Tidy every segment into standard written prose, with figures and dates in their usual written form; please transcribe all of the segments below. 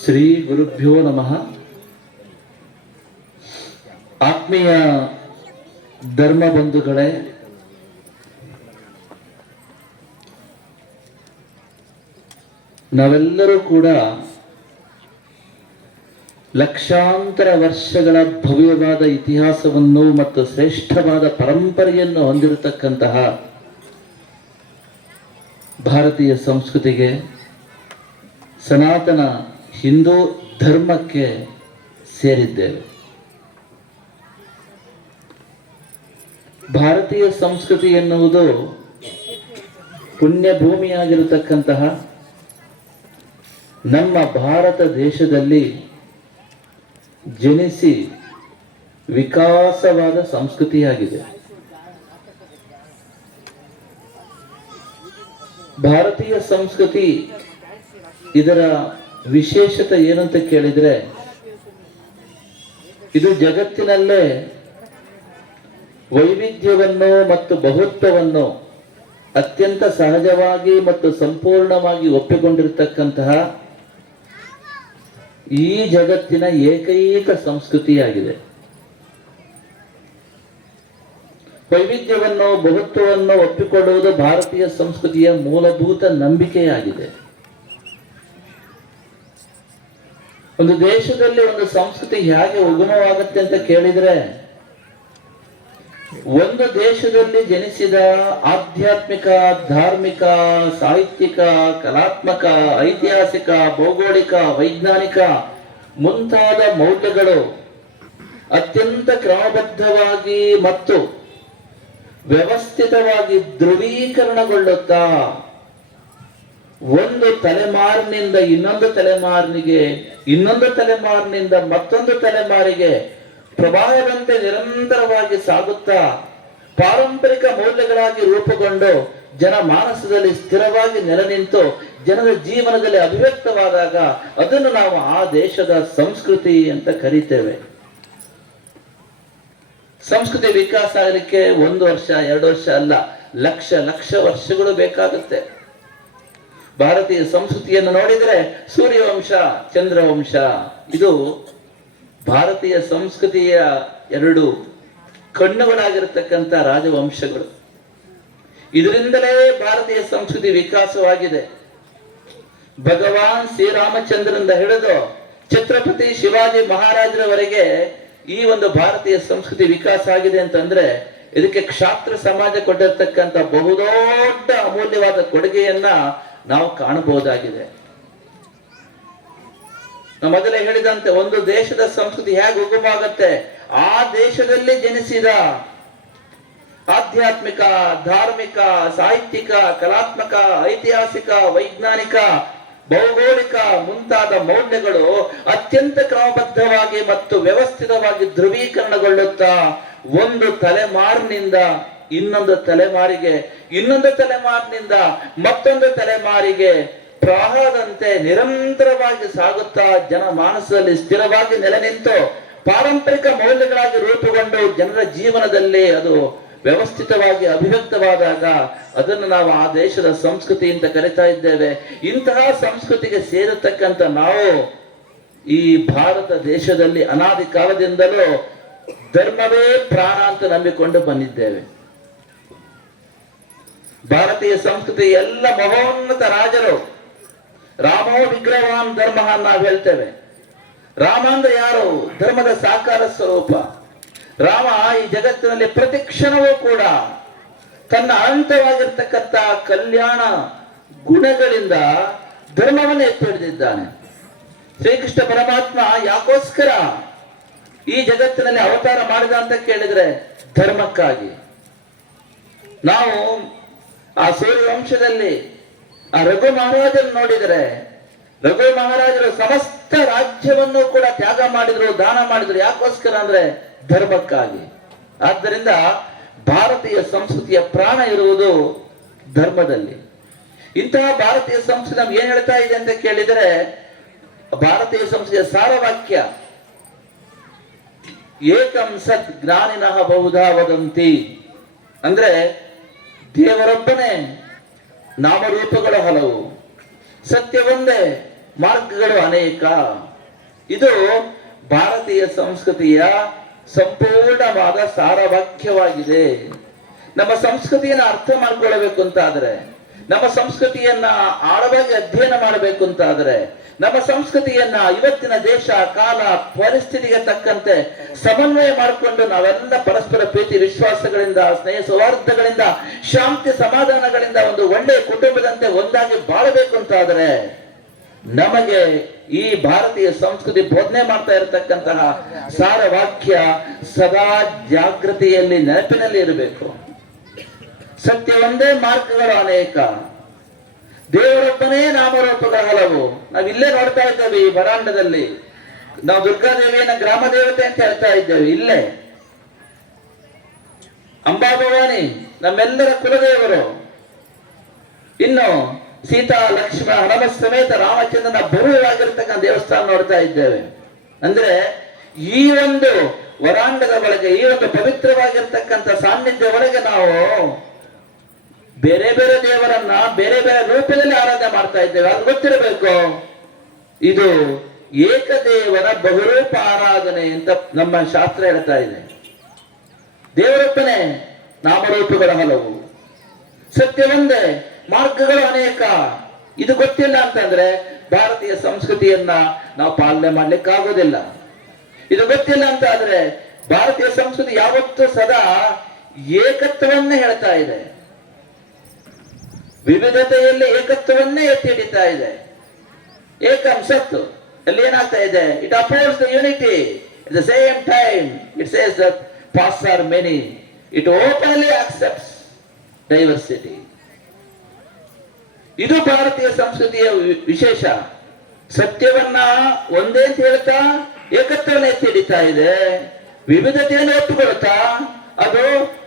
ಶ್ರೀ ಗುರುಭ್ಯೋ ನಮಃ. ಆತ್ಮೀಯ ಧರ್ಮ ಬಂಧುಗಳೇ, ನಾವೆಲ್ಲರೂ ಕೂಡ ಲಕ್ಷಾಂತರ ವರ್ಷಗಳ ಭವ್ಯವಾದ ಇತಿಹಾಸವನ್ನು ಮತ್ತು ಶ್ರೇಷ್ಠವಾದ ಪರಂಪರೆಯನ್ನು ಹೊಂದಿರತಕ್ಕಂತಹ ಭಾರತೀಯ ಸಂಸ್ಕೃತಿಗೆ, ಸನಾತನ ಹಿಂದೂ ಧರ್ಮಕ್ಕೆ ಸೇರಿದ್ದೇವೆ. ಭಾರತೀಯ ಸಂಸ್ಕೃತಿ ಎನ್ನುವುದು ಪುಣ್ಯಭೂಮಿಯಾಗಿರತಕ್ಕಂತಹ ನಮ್ಮ ಭಾರತ ದೇಶದಲ್ಲಿ ಜನಿಸಿ ವಿಕಾಸವಾದ ಸಂಸ್ಕೃತಿಯಾಗಿದೆ. ಭಾರತೀಯ ಸಂಸ್ಕೃತಿ ಇದರ ವಿಶೇಷತೆ ಏನಂತ ಕೇಳಿದ್ರೆ, ಇದು ಜಗತ್ತಿನಲ್ಲೇ ವೈವಿಧ್ಯವನ್ನು ಮತ್ತು ಬಹುತ್ವವನ್ನು ಅತ್ಯಂತ ಸಹಜವಾಗಿ ಮತ್ತು ಸಂಪೂರ್ಣವಾಗಿ ಒಪ್ಪಿಕೊಂಡಿರತಕ್ಕಂತಹ ಈ ಜಗತ್ತಿನ ಏಕೈಕ ಸಂಸ್ಕೃತಿಯಾಗಿದೆ. ವೈವಿಧ್ಯವನ್ನು ಬಹುತ್ವವನ್ನು ಒಪ್ಪಿಕೊಳ್ಳುವುದು ಭಾರತೀಯ ಸಂಸ್ಕೃತಿಯ ಮೂಲಭೂತ ನಂಬಿಕೆಯಾಗಿದೆ. ಒಂದು ದೇಶದಲ್ಲಿ ಒಂದು ಸಂಸ್ಕೃತಿ ಹೇಗೆ ಉಗಮವಾಗುತ್ತೆ ಅಂತ ಕೇಳಿದ್ರೆ, ಒಂದು ದೇಶದಲ್ಲಿ ಜನಿಸಿದ ಆಧ್ಯಾತ್ಮಿಕ, ಧಾರ್ಮಿಕ, ಸಾಹಿತ್ಯಿಕ, ಕಲಾತ್ಮಕ, ಐತಿಹಾಸಿಕ, ಭೌಗೋಳಿಕ, ವೈಜ್ಞಾನಿಕ ಮುಂತಾದ ಮೌಲ್ಯಗಳು ಅತ್ಯಂತ ಕ್ರಮಬದ್ಧವಾಗಿ ಮತ್ತು ವ್ಯವಸ್ಥಿತವಾಗಿ ಧ್ರುವೀಕರಣಗೊಳ್ಳುತ್ತಾ ಒಂದು ತಲೆಮಾರಿನಿಂದ ಇನ್ನೊಂದು ತಲೆಮಾರಿನಿಗೆ, ಇನ್ನೊಂದು ತಲೆಮಾರಿನಿಂದ ಮತ್ತೊಂದು ತಲೆಮಾರಿಗೆ ಪ್ರವಾಹದಂತೆ ನಿರಂತರವಾಗಿ ಸಾಗುತ್ತಾ ಪಾರಂಪರಿಕ ಮೌಲ್ಯಗಳಾಗಿ ರೂಪುಗೊಂಡು ಜನಮಾನಸದಲ್ಲಿ ಸ್ಥಿರವಾಗಿ ನೆಲೆ ನಿಂತು ಜನರ ಜೀವನದಲ್ಲಿ ಅಭಿವ್ಯಕ್ತವಾದಾಗ ಅದನ್ನು ನಾವು ಆ ದೇಶದ ಸಂಸ್ಕೃತಿ ಅಂತ ಕರೀತೇವೆ. ಸಂಸ್ಕೃತಿ ವಿಕಾಸ ಆಗಲಿಕ್ಕೆ 1 ವರ್ಷ 2 ವರ್ಷ ಅಲ್ಲ, ಲಕ್ಷ ಲಕ್ಷ ವರ್ಷಗಳು ಬೇಕಾಗುತ್ತೆ. ಭಾರತೀಯ ಸಂಸ್ಕೃತಿಯನ್ನು ನೋಡಿದರೆ ಸೂರ್ಯವಂಶ, ಚಂದ್ರವಂಶ ಇದು ಭಾರತೀಯ ಸಂಸ್ಕೃತಿಯ 2 ಕಣ್ಣುಗಳಾಗಿರತಕ್ಕಂಥ ರಾಜವಂಶಗಳು. ಇದರಿಂದಲೇ ಭಾರತೀಯ ಸಂಸ್ಕೃತಿ ವಿಕಾಸವಾಗಿದೆ. ಭಗವಾನ್ ಶ್ರೀರಾಮಚಂದ್ರನಿಂದ ಹಿಡಿದು ಛತ್ರಪತಿ ಶಿವಾಜಿ ಮಹಾರಾಜರವರೆಗೆ ಈ ಒಂದು ಭಾರತೀಯ ಸಂಸ್ಕೃತಿ ವಿಕಾಸ ಆಗಿದೆ ಅಂತಂದ್ರೆ ಇದಕ್ಕೆ ಕ್ಷಾತ್ರ ಸಮಾಜ ಕೊಟ್ಟಿರ್ತಕ್ಕಂಥ ಬಹುದೊಡ್ಡ ಅಮೂಲ್ಯವಾದ ಕೊಡುಗೆಯನ್ನ ನಾವು ಕಾಣಬಹುದಾಗಿದೆ. ನಾವು ಮೊದಲೇ ಹೇಳಿದಂತೆ ಒಂದು ದೇಶದ ಸಂಸ್ಕೃತಿ ಹೇಗೆ ಉಗಮವಾಗತ್ತೆ, ಆ ದೇಶದಲ್ಲಿ ಜನಿಸಿದ ಆಧ್ಯಾತ್ಮಿಕ, ಧಾರ್ಮಿಕ, ಸಾಹಿತ್ಯಿಕ, ಕಲಾತ್ಮಕ, ಐತಿಹಾಸಿಕ, ವೈಜ್ಞಾನಿಕ, ಭೌಗೋಳಿಕ ಮುಂತಾದ ಮೌಲ್ಯಗಳು ಅತ್ಯಂತ ಕ್ರಮಬದ್ಧವಾಗಿ ಮತ್ತು ವ್ಯವಸ್ಥಿತವಾಗಿ ಧ್ರುವೀಕರಣಗೊಳ್ಳುತ್ತಾ ಒಂದು ತಲೆಮಾರಿನಿಂದ ಇನ್ನೊಂದು ತಲೆಮಾರಿಗೆ, ಇನ್ನೊಂದು ತಲೆಮಾರಿನಿಂದ ಮತ್ತೊಂದು ತಲೆಮಾರಿಗೆ ಪ್ರವಾಹದಂತೆ ನಿರಂತರವಾಗಿ ಸಾಗುತ್ತಾ ಜನಮಾನಸದಲ್ಲಿ ಸ್ಥಿರವಾಗಿ ನೆಲೆ ನಿಂತು ಪಾರಂಪರಿಕ ಮೌಲ್ಯಗಳಾಗಿ ರೂಪುಗೊಂಡು ಜನರ ಜೀವನದಲ್ಲಿ ಅದು ವ್ಯವಸ್ಥಿತವಾಗಿ ಅಭಿವ್ಯಕ್ತವಾದಾಗ ಅದನ್ನು ನಾವು ಆ ದೇಶದ ಸಂಸ್ಕೃತಿ ಅಂತ ಕರಿತಾ ಇದ್ದೇವೆ. ಇಂತಹ ಸಂಸ್ಕೃತಿಗೆ ಸೇರತಕ್ಕಂಥ ನಾವು ಈ ಭಾರತ ದೇಶದಲ್ಲಿ ಅನಾದಿ ಕಾಲದಿಂದಲೂ ಧರ್ಮವೇ ಪ್ರಾಣ ಅಂತ ನಂಬಿಕೊಂಡು ಬಂದಿದ್ದೇವೆ. ಭಾರತೀಯ ಸಂಸ್ಕೃತಿ ಎಲ್ಲ ಮಹೋನ್ನತ ರಾಜರು ರಾಮೋ ವಿಗ್ರಹವಾನ್ ಧರ್ಮ ನಾವು ಹೇಳ್ತೇವೆ. ರಾಮ ಅಂದ್ರೆ ಯಾರು? ಧರ್ಮದ ಸಾಕಾರ ಸ್ವರೂಪ. ರಾಮ ಈ ಜಗತ್ತಿನಲ್ಲಿ ಪ್ರತಿ ಕ್ಷಣವೂ ಕೂಡ ತನ್ನ ಅನಂತವಾಗಿರ್ತಕ್ಕಂಥ ಕಲ್ಯಾಣ ಗುಣಗಳಿಂದ ಧರ್ಮವನ್ನು ಎತ್ತಿ ಹಿಡಿದಿದ್ದಾನೆ. ಶ್ರೀಕೃಷ್ಣ ಪರಮಾತ್ಮ ಯಾಕೋಸ್ಕರ ಈ ಜಗತ್ತಿನಲ್ಲಿ ಅವತಾರ ಮಾಡಿದ ಅಂತ ಕೇಳಿದ್ರೆ ಧರ್ಮಕ್ಕಾಗಿ. ನಾವು ಆ ಸೂರ್ಯವಂಶದಲ್ಲಿ ಆ ರಘು ಮಹಾರಾಜರು ನೋಡಿದರೆ, ರಘು ಮಹಾರಾಜರು ಸಮಸ್ತ ರಾಜ್ಯವನ್ನು ಕೂಡ ತ್ಯಾಗ ಮಾಡಿದ್ರು, ದಾನ ಮಾಡಿದ್ರು. ಯಾಕೋಸ್ಕರ ಅಂದ್ರೆ ಧರ್ಮಕ್ಕಾಗಿ. ಆದ್ದರಿಂದ ಭಾರತೀಯ ಸಂಸ್ಕೃತಿಯ ಪ್ರಾಣ ಇರುವುದು ಧರ್ಮದಲ್ಲಿ. ಇಂತಹ ಭಾರತೀಯ ಸಂಸ್ಕೃತಿ ನಮ್ಗೆ ಏನ್ ಹೇಳ್ತಾ ಇದೆ ಅಂತ ಕೇಳಿದರೆ, ಭಾರತೀಯ ಸಂಸ್ಕೃತಿಯ ಸಾರವಾಕ್ಯ ಏಕಂ ಸತ್ ಜ್ಞಾನಿನಃ ಬಹುಧಾ ವದಂತಿ ಅಂದ್ರೆ ದೇವರೊಬ್ಬನೇ, ನಾಮರೂಪಗಳು ಹಲವು, ಸತ್ಯವೊಂದೇ, ಮಾರ್ಗಗಳು ಅನೇಕ. ಇದು ಭಾರತೀಯ ಸಂಸ್ಕೃತಿಯ ಸಂಪೂರ್ಣವಾದ ಸಾರವಾಕ್ಯವಾಗಿದೆ. ನಮ್ಮ ಸಂಸ್ಕೃತಿಯನ್ನು ಅರ್ಥ ಮಾಡ್ಕೊಳ್ಬೇಕು ಅಂತಾದ್ರೆ, ನಮ್ಮ ಸಂಸ್ಕೃತಿಯನ್ನ ಆಳವಾಗಿ ಅಧ್ಯಯನ ಮಾಡಬೇಕು ಅಂತಾದ್ರೆ, ನಮ್ಮ ಸಂಸ್ಕೃತಿಯನ್ನ ಇವತ್ತಿನ ದೇಶ ಕಾಲ ಪರಿಸ್ಥಿತಿಗೆ ತಕ್ಕಂತೆ ಸಮನ್ವಯ ಮಾಡಿಕೊಂಡು ನಾವೆಲ್ಲ ಪರಸ್ಪರ ಪ್ರೀತಿ ವಿಶ್ವಾಸಗಳಿಂದ, ಸ್ನೇಹ ಸೌಹಾರ್ದಗಳಿಂದ, ಶಾಂತಿ ಸಮಾಧಾನಗಳಿಂದ ಒಂದು ಒಳ್ಳೆಯ ಕುಟುಂಬದಂತೆ ಒಂದಾಗಿ ಬಾಳಬೇಕು ಅಂತಾದ್ರೆ ನಮಗೆ ಈ ಭಾರತೀಯ ಸಂಸ್ಕೃತಿ ಬೋಧನೆ ಮಾಡ್ತಾ ಇರತಕ್ಕಂತಹ ಸಾರವಾಕ್ಯ ಸದಾ ಜಾಗೃತಿಯಲ್ಲಿ ನೆನಪಿನಲ್ಲಿ ಇರಬೇಕು. ಸತ್ಯ ಒಂದೇ, ಮಾರ್ಗಗಳು ಅನೇಕ, ದೇವರೊಬ್ಬನೇ ನಾಮರೂಪಗಳ ಹಲವು. ನಾವಿಲ್ಲೇ ನೋಡ್ತಾ ಇದ್ದೇವೆ ಈ ವರಾಂಡದಲ್ಲಿ. ನಾವು ದುರ್ಗಾದೇವಿಯನ್ನ ಗ್ರಾಮ ದೇವತೆ ಅಂತ ಹೇಳ್ತಾ ಇದ್ದೇವೆ. ಇಲ್ಲೇ ಅಂಬಾಭವಾನಿ ನಮ್ಮೆಲ್ಲರ ಕುಲದೇವರು. ಇನ್ನು ಸೀತಾ ಲಕ್ಷ್ಮಣ ಹನುಮ ಸಮೇತ ರಾಮಚಂದ್ರನ ಭವ್ಯವಾಗಿರ್ತಕ್ಕಂಥ ದೇವಸ್ಥಾನ ನೋಡ್ತಾ ಇದ್ದೇವೆ. ಅಂದ್ರೆ ಈ ಒಂದು ವರಾಂಡದ ಒಳಗೆ, ಈ ಒಂದು ಪವಿತ್ರವಾಗಿರ್ತಕ್ಕಂಥ ಸಾನ್ನಿಧ್ಯ ಒಳಗೆ ನಾವು ಬೇರೆ ಬೇರೆ ದೇವರನ್ನ ಬೇರೆ ಬೇರೆ ರೂಪದಲ್ಲಿ ಆರಾಧನೆ ಮಾಡ್ತಾ ಇದ್ದೇವೆ. ಅದು ಗೊತ್ತಿರಬೇಕು. ಇದು ಏಕದೇವರ ಬಹುರೂಪ ಆರಾಧನೆ ಅಂತ ನಮ್ಮ ಶಾಸ್ತ್ರ ಹೇಳ್ತಾ ಇದೆ. ದೇವರೊಬ್ಬನೇ, ನಾಮರೂಪಗಳ ಹಲವು, ಸತ್ಯ ಒಂದೇ, ಮಾರ್ಗಗಳು ಅನೇಕ. ಇದು ಗೊತ್ತಿಲ್ಲ ಅಂತಂದ್ರೆ ಭಾರತೀಯ ಸಂಸ್ಕೃತಿಯನ್ನ ನಾವು ಪಾಲನೆ ಮಾಡ್ಲಿಕ್ಕಾಗೋದಿಲ್ಲ. ಇದು ಗೊತ್ತಿಲ್ಲ ಅಂತ ಆದ್ರೆ ಭಾರತೀಯ ಸಂಸ್ಕೃತಿ ಯಾವತ್ತೂ ಸದಾ ಏಕತ್ವವನ್ನೇ ಹೇಳ್ತಾ ಇದೆ, ವಿವಿಧತೆಯಲ್ಲಿ ಏಕತ್ವವನ್ನೇ ಎತ್ತಿ ಹಿಡಿತಾ ಇದೆ. ಏಕಂ ಸತ್ ಅಲ್ಲಿ ಏನಾಗ್ತಾ ಇದೆ? It oppose the unity. at the same time it says that paths are many. it openly accepts diversity. ಇದು ಭಾರತೀಯ ಸಂಸ್ಕೃತಿಯ ವಿಶೇಷ. ಸತ್ಯವನ್ನ ಒಂದೇ ಅಂತ ಹೇಳ್ತಾ ಏಕತ್ವವನ್ನು ಎತ್ತಿ ಹಿಡಿತಾ ಇದೆ, ವಿವಿಧತೆಯನ್ನು ಒಪ್ಪಿಕೊಳ್ತಾ ಅದು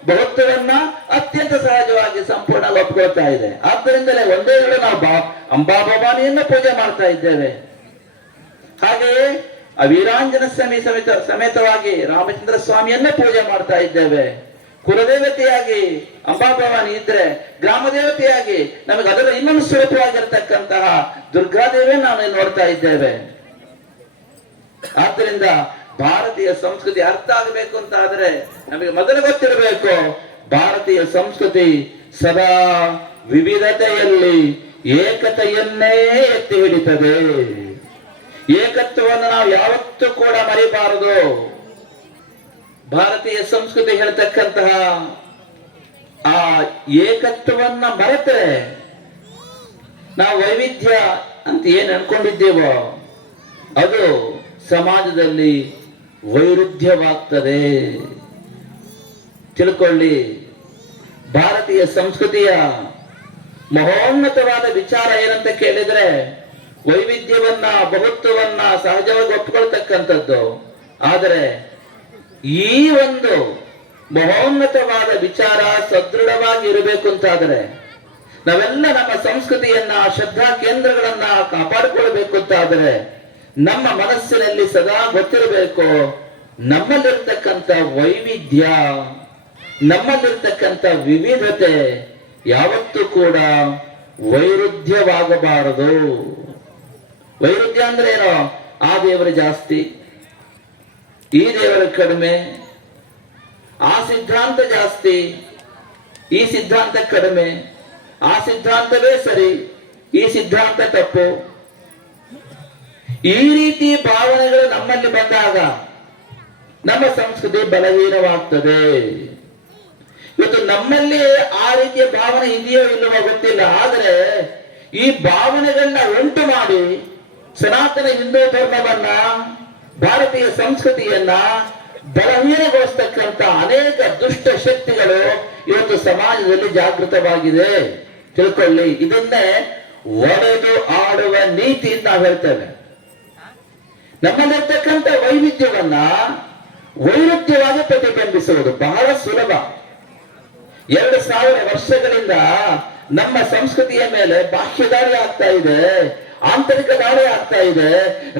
ಬಹುತ್ವವನ್ನ ಅತ್ಯಂತ ಸಹಜವಾಗಿ ಸಂಪೂರ್ಣ ಒಪ್ಪಿಕೊಳ್ತಾ ಇದೆ. ಆದ್ದರಿಂದಲೇ ಒಂದೇ ವೇಳೆ ನಾವು ಅಂಬಾಭವಾನಿಯನ್ನ ಪೂಜೆ ಮಾಡ್ತಾ ಇದ್ದೇವೆ. ಹಾಗೆಯೇ ವೀರಾಂಜನ ಸ್ವಾಮಿ ಸಮೇತವಾಗಿ ರಾಮಚಂದ್ರ ಸ್ವಾಮಿಯನ್ನ ಪೂಜೆ ಮಾಡ್ತಾ ಇದ್ದೇವೆ. ಕುಲದೇವತೆಯಾಗಿ ಅಂಬಾಭವಾನಿ ಇದ್ರೆ, ಗ್ರಾಮ ದೇವತೆಯಾಗಿ ನಮಗೆ ಅದರ ಇನ್ನೊಂದು ಸ್ವರೂಪವಾಗಿರ್ತಕ್ಕಂತಹ ದುರ್ಗಾದೇವಿಯನ್ನು ನಾವು ನೋಡ್ತಾ ಇದ್ದೇವೆ. ಆದ್ದರಿಂದ ಭಾರತೀಯ ಸಂಸ್ಕೃತಿ ಅರ್ಥ ಆಗಬೇಕು ಅಂತ ಆದ್ರೆ ನಮಗೆ ಮೊದಲು ಗೊತ್ತಿರಬೇಕು, ಭಾರತೀಯ ಸಂಸ್ಕೃತಿ ಸದಾ ವಿವಿಧತೆಯಲ್ಲಿ ಏಕತೆಯನ್ನೇ ಎತ್ತಿ ಹಿಡಿತದೆ. ಏಕತ್ವವನ್ನು ನಾವು ಯಾವತ್ತೂ ಕೂಡ ಮರಿಬಾರದು. ಭಾರತೀಯ ಸಂಸ್ಕೃತಿ ಹೇಳ್ತಕ್ಕಂತಹ ಆ ಏಕತ್ವವನ್ನ ಮರೆತರೆ ನಾವು ವೈವಿಧ್ಯ ಅಂತ ಏನ್ ಅನ್ಕೊಂಡಿದ್ದೇವೋ ಅದು ಸಮಾಜದಲ್ಲಿ ವೈರುಧ್ಯವಾಗ್ತದೆ. ತಿಳ್ಕೊಳ್ಳಿ, ಭಾರತೀಯ ಸಂಸ್ಕೃತಿಯ ಮಹೋನ್ನತವಾದ ವಿಚಾರ ಏನಂತ ಕೇಳಿದ್ರೆ ವೈವಿಧ್ಯವನ್ನ, ಬಹುತ್ವವನ್ನ ಸಹಜವಾಗಿ ಒಪ್ಪಿಕೊಳ್ತಕ್ಕಂಥದ್ದು. ಆದರೆ ಈ ಒಂದು ಮಹೋನ್ನತವಾದ ವಿಚಾರ ಸದೃಢವಾಗಿ ಇರಬೇಕು ಅಂತಾದರೆ ನಾವೆಲ್ಲ ನಮ್ಮ ಸಂಸ್ಕೃತಿಯನ್ನ, ಶ್ರದ್ಧಾ ಕೇಂದ್ರಗಳನ್ನ ಕಾಪಾಡಿಕೊಳ್ಬೇಕು ಅಂತಾದರೆ ನಮ್ಮ ಮನಸ್ಸಿನಲ್ಲಿ ಸದಾ ಗೊತ್ತಿರಬೇಕು, ನಮ್ಮಲ್ಲಿರ್ತಕ್ಕಂಥ ವೈವಿಧ್ಯ, ನಮ್ಮಲ್ಲಿರ್ತಕ್ಕಂಥ ವಿವಿಧತೆ ಯಾವತ್ತೂ ಕೂಡ ವೈರುಧ್ಯವಾಗಬಾರದು. ವೈರುಧ್ಯ ಅಂದ್ರೆ ಏನೋ, ಆ ದೇವರು ಜಾಸ್ತಿ, ಈ ದೇವರು ಕಡಿಮೆ, ಆ ಸಿದ್ಧಾಂತ ಜಾಸ್ತಿ, ಈ ಸಿದ್ಧಾಂತ ಕಡಿಮೆ, ಆ ಸಿದ್ಧಾಂತವೇ ಸರಿ, ಈ ಸಿದ್ಧಾಂತ ತಪ್ಪು. ಈ ರೀತಿ ಭಾವನೆಗಳು ನಮ್ಮಲ್ಲಿ ಬಂದಾಗ ನಮ್ಮ ಸಂಸ್ಕೃತಿ ಬಲಹೀನವಾಗ್ತದೆ. ಇವತ್ತು ನಮ್ಮಲ್ಲಿ ಆ ರೀತಿಯ ಭಾವನೆ ಇದೆಯೋ ಇಲ್ಲವೋ ಗೊತ್ತಿಲ್ಲ, ಆದರೆ ಈ ಭಾವನೆಗಳನ್ನ ಉಂಟು ಮಾಡಿ ಸನಾತನ ಹಿಂದೂ ಧರ್ಮವನ್ನ, ಭಾರತೀಯ ಸಂಸ್ಕೃತಿಯನ್ನ ಬಲಹೀನಗೊಳಿಸ್ತಕ್ಕಂಥ ಅನೇಕ ದುಷ್ಟ ಶಕ್ತಿಗಳು ಇವತ್ತು ಸಮಾಜದಲ್ಲಿ ಜಾಗೃತವಾಗಿದೆ. ತಿಳ್ಕೊಳ್ಳಿ, ಇದನ್ನೇ ಒಡೆದು ಆಡುವ ನೀತಿ ಅಂತ ನಾವು ಹೇಳ್ತೇವೆ. ನಮ್ಮಲ್ಲಿರ್ತಕ್ಕಂಥ ವೈವಿಧ್ಯವನ್ನ ವೈರುಧ್ಯವಾಗಿ ಪ್ರತಿಬಿಂಬಿಸುವುದು ಬಹಳ ಸುಲಭ. 2000 ವರ್ಷಗಳಿಂದ ನಮ್ಮ ಸಂಸ್ಕೃತಿಯ ಮೇಲೆ ಬಾಹ್ಯ ದಾಳಿ ಆಗ್ತಾ ಇದೆ, ಆಂತರಿಕ ದಾಳಿ ಆಗ್ತಾ ಇದೆ,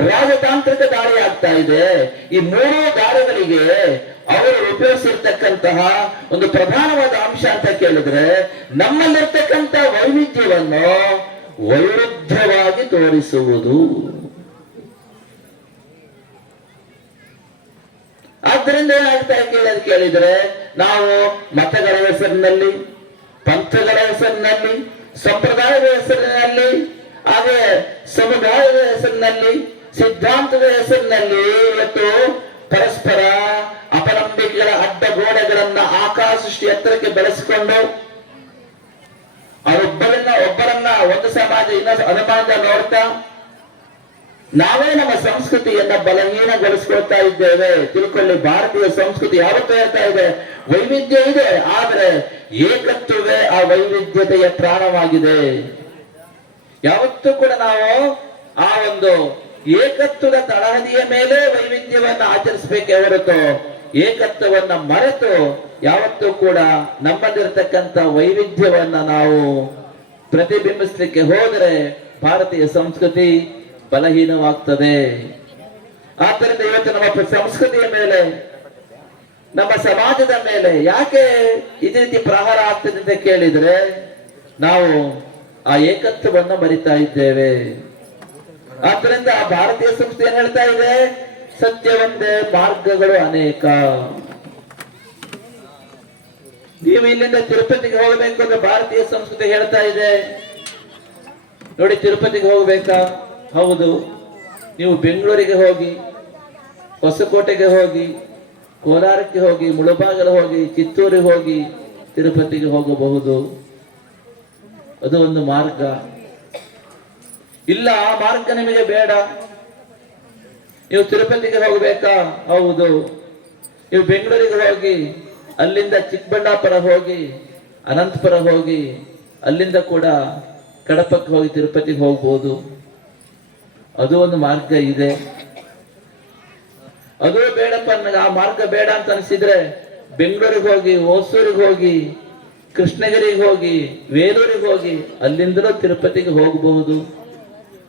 ರಾಜತಾಂತ್ರಿಕ ದಾಳಿ ಆಗ್ತಾ ಇದೆ. ಈ 3 ದಾಳಿಗಳಿಗೆ ಅವರು ಉಪಯೋಗಿಸಿರ್ತಕ್ಕಂತಹ ಒಂದು ಪ್ರಧಾನವಾದ ಅಂಶ ಅಂತ ಕೇಳಿದ್ರೆ ನಮ್ಮಲ್ಲಿರ್ತಕ್ಕಂಥ ವೈವಿಧ್ಯವನ್ನು ವೈರುಧ್ಯವಾಗಿ ತೋರಿಸುವುದು. ಆದ್ದರಿಂದ ಏನಾಗ್ತಾ ಕೇಳಿದ್ರೆ ನಾವು ಮತಗಳ ಹೆಸರಿನಲ್ಲಿ, ಪಂಥಗಳ ಹೆಸರಿನಲ್ಲಿ, ಸಂಪ್ರದಾಯದ ಹೆಸರಿನಲ್ಲಿ, ಹಾಗೆ ಸಮುದಾಯದ ಹೆಸರಿನಲ್ಲಿ, ಸಿದ್ಧಾಂತದ ಹೆಸರಿನಲ್ಲಿ ಇವತ್ತು ಪರಸ್ಪರ ಅಪನಂಬಿಕೆಗಳ ಅಡ್ಡಗೋಡೆಗಳನ್ನ ಆಕಾಶಷ್ಟು ಎತ್ತರಕ್ಕೆ ಬೆಳೆಸಿಕೊಂಡು ಒಬ್ಬರನ್ನ ಒಂದು ಸಮಾಜ ಇನ್ನೊಂದು ಅನುಮಾನದ ನೋಡ್ತಾ ನಾವೇ ನಮ್ಮ ಸಂಸ್ಕೃತಿಯನ್ನ ಬಲಹೀನಗೊಳಿಸ್ಕೊಳ್ತಾ ಇದ್ದೇವೆ. ತಿಳ್ಕೊಳ್ಳಿ, ಭಾರತೀಯ ಸಂಸ್ಕೃತಿ ಯಾವತ್ತೂ ಹೇಳ್ತಾ ಇದೆ ವೈವಿಧ್ಯ ಇದೆ, ಆದ್ರೆ ಏಕತ್ವವೇ ಆ ವೈವಿಧ್ಯತೆಯ ಪ್ರಾಣವಾಗಿದೆ. ಯಾವತ್ತೂ ಕೂಡ ನಾವು ಆ ಒಂದು ಏಕತ್ವದ ತಳಹದಿಯ ಮೇಲೆ ವೈವಿಧ್ಯವನ್ನ ಆಚರಿಸಬೇಕೇ ಹೊರತು ಏಕತ್ವವನ್ನ ಮರೆತು ಯಾವತ್ತೂ ಕೂಡ ನಮ್ಮಲ್ಲಿರ್ತಕ್ಕಂಥ ವೈವಿಧ್ಯವನ್ನ ನಾವು ಪ್ರತಿಬಿಂಬಿಸ್ಲಿಕ್ಕೆ ಹೋದರೆ ಭಾರತೀಯ ಸಂಸ್ಕೃತಿ ಬಲಹೀನವಾಗ್ತದೆ. ಆದ್ದರಿಂದ ಇವತ್ತು ನಮ್ಮ ಸಂಸ್ಕೃತಿಯ ಮೇಲೆ, ನಮ್ಮ ಸಮಾಜದ ಮೇಲೆ ಯಾಕೆ ಇದೇ ರೀತಿ ಪ್ರಹಾರ ಆಗ್ತದೆ ಅಂತ ಕೇಳಿದ್ರೆ ನಾವು ಆ ಏಕತ್ವವನ್ನು ಮರಿತಾ ಇದ್ದೇವೆ. ಆದ್ದರಿಂದ ಆ ಭಾರತೀಯ ಸಂಸ್ಕೃತಿ ಏನ್ ಹೇಳ್ತಾ ಇದೆ, ಸತ್ಯವೊಂದೇ ಮಾರ್ಗಗಳು ಅನೇಕ. ನೀವು ಇಲ್ಲಿಂದ ತಿರುಪತಿಗೆ ಹೋಗಬೇಕು ಅಂದ್ರೆ ಭಾರತೀಯ ಸಂಸ್ಕೃತಿ ಹೇಳ್ತಾ ಇದೆ ನೋಡಿ, ತಿರುಪತಿಗೆ ಹೋಗ್ಬೇಕಾ? ಹೌದು. ನೀವು ಬೆಂಗಳೂರಿಗೆ ಹೋಗಿ, ಹೊಸಕೋಟೆಗೆ ಹೋಗಿ, ಕೋಲಾರಕ್ಕೆ ಹೋಗಿ, ಮುಳಬಾಗಲ ಹೋಗಿ, ಚಿತ್ತೂರಿಗೆ ಹೋಗಿ ತಿರುಪತಿಗೆ ಹೋಗಬಹುದು. ಅದು ಒಂದು ಮಾರ್ಗ. ಇಲ್ಲ, ಆ ಮಾರ್ಗ ನಿಮಗೆ ಬೇಡ, ನೀವು ತಿರುಪತಿಗೆ ಹೋಗ್ಬೇಕಾ? ಹೌದು. ನೀವು ಬೆಂಗಳೂರಿಗೆ ಹೋಗಿ, ಅಲ್ಲಿಂದ ಚಿಕ್ಕಬಳ್ಳಾಪುರ ಹೋಗಿ, ಅನಂತಪುರ ಹೋಗಿ, ಅಲ್ಲಿಂದ ಕೂಡ ಕಡಪಕ್ಕೆ ಹೋಗಿ ತಿರುಪತಿಗೆ ಹೋಗ್ಬೋದು. ಅದು ಒಂದು ಮಾರ್ಗ ಇದೆ. ಅದು ಬೇಡಪ್ಪ, ನನಗೆ ಆ ಮಾರ್ಗ ಬೇಡ ಅಂತ ಅನಿಸಿದ್ರೆ ಬೆಂಗಳೂರಿಗೆ ಹೋಗಿ, ಹೊಸೂರಿಗೆ ಹೋಗಿ, ಕೃಷ್ಣಗಿರಿಗೆ ಹೋಗಿ, ವೇಲೂರಿಗೆ ಹೋಗಿ, ಅಲ್ಲಿಂದಲೂ ತಿರುಪತಿಗೆ ಹೋಗಬಹುದು.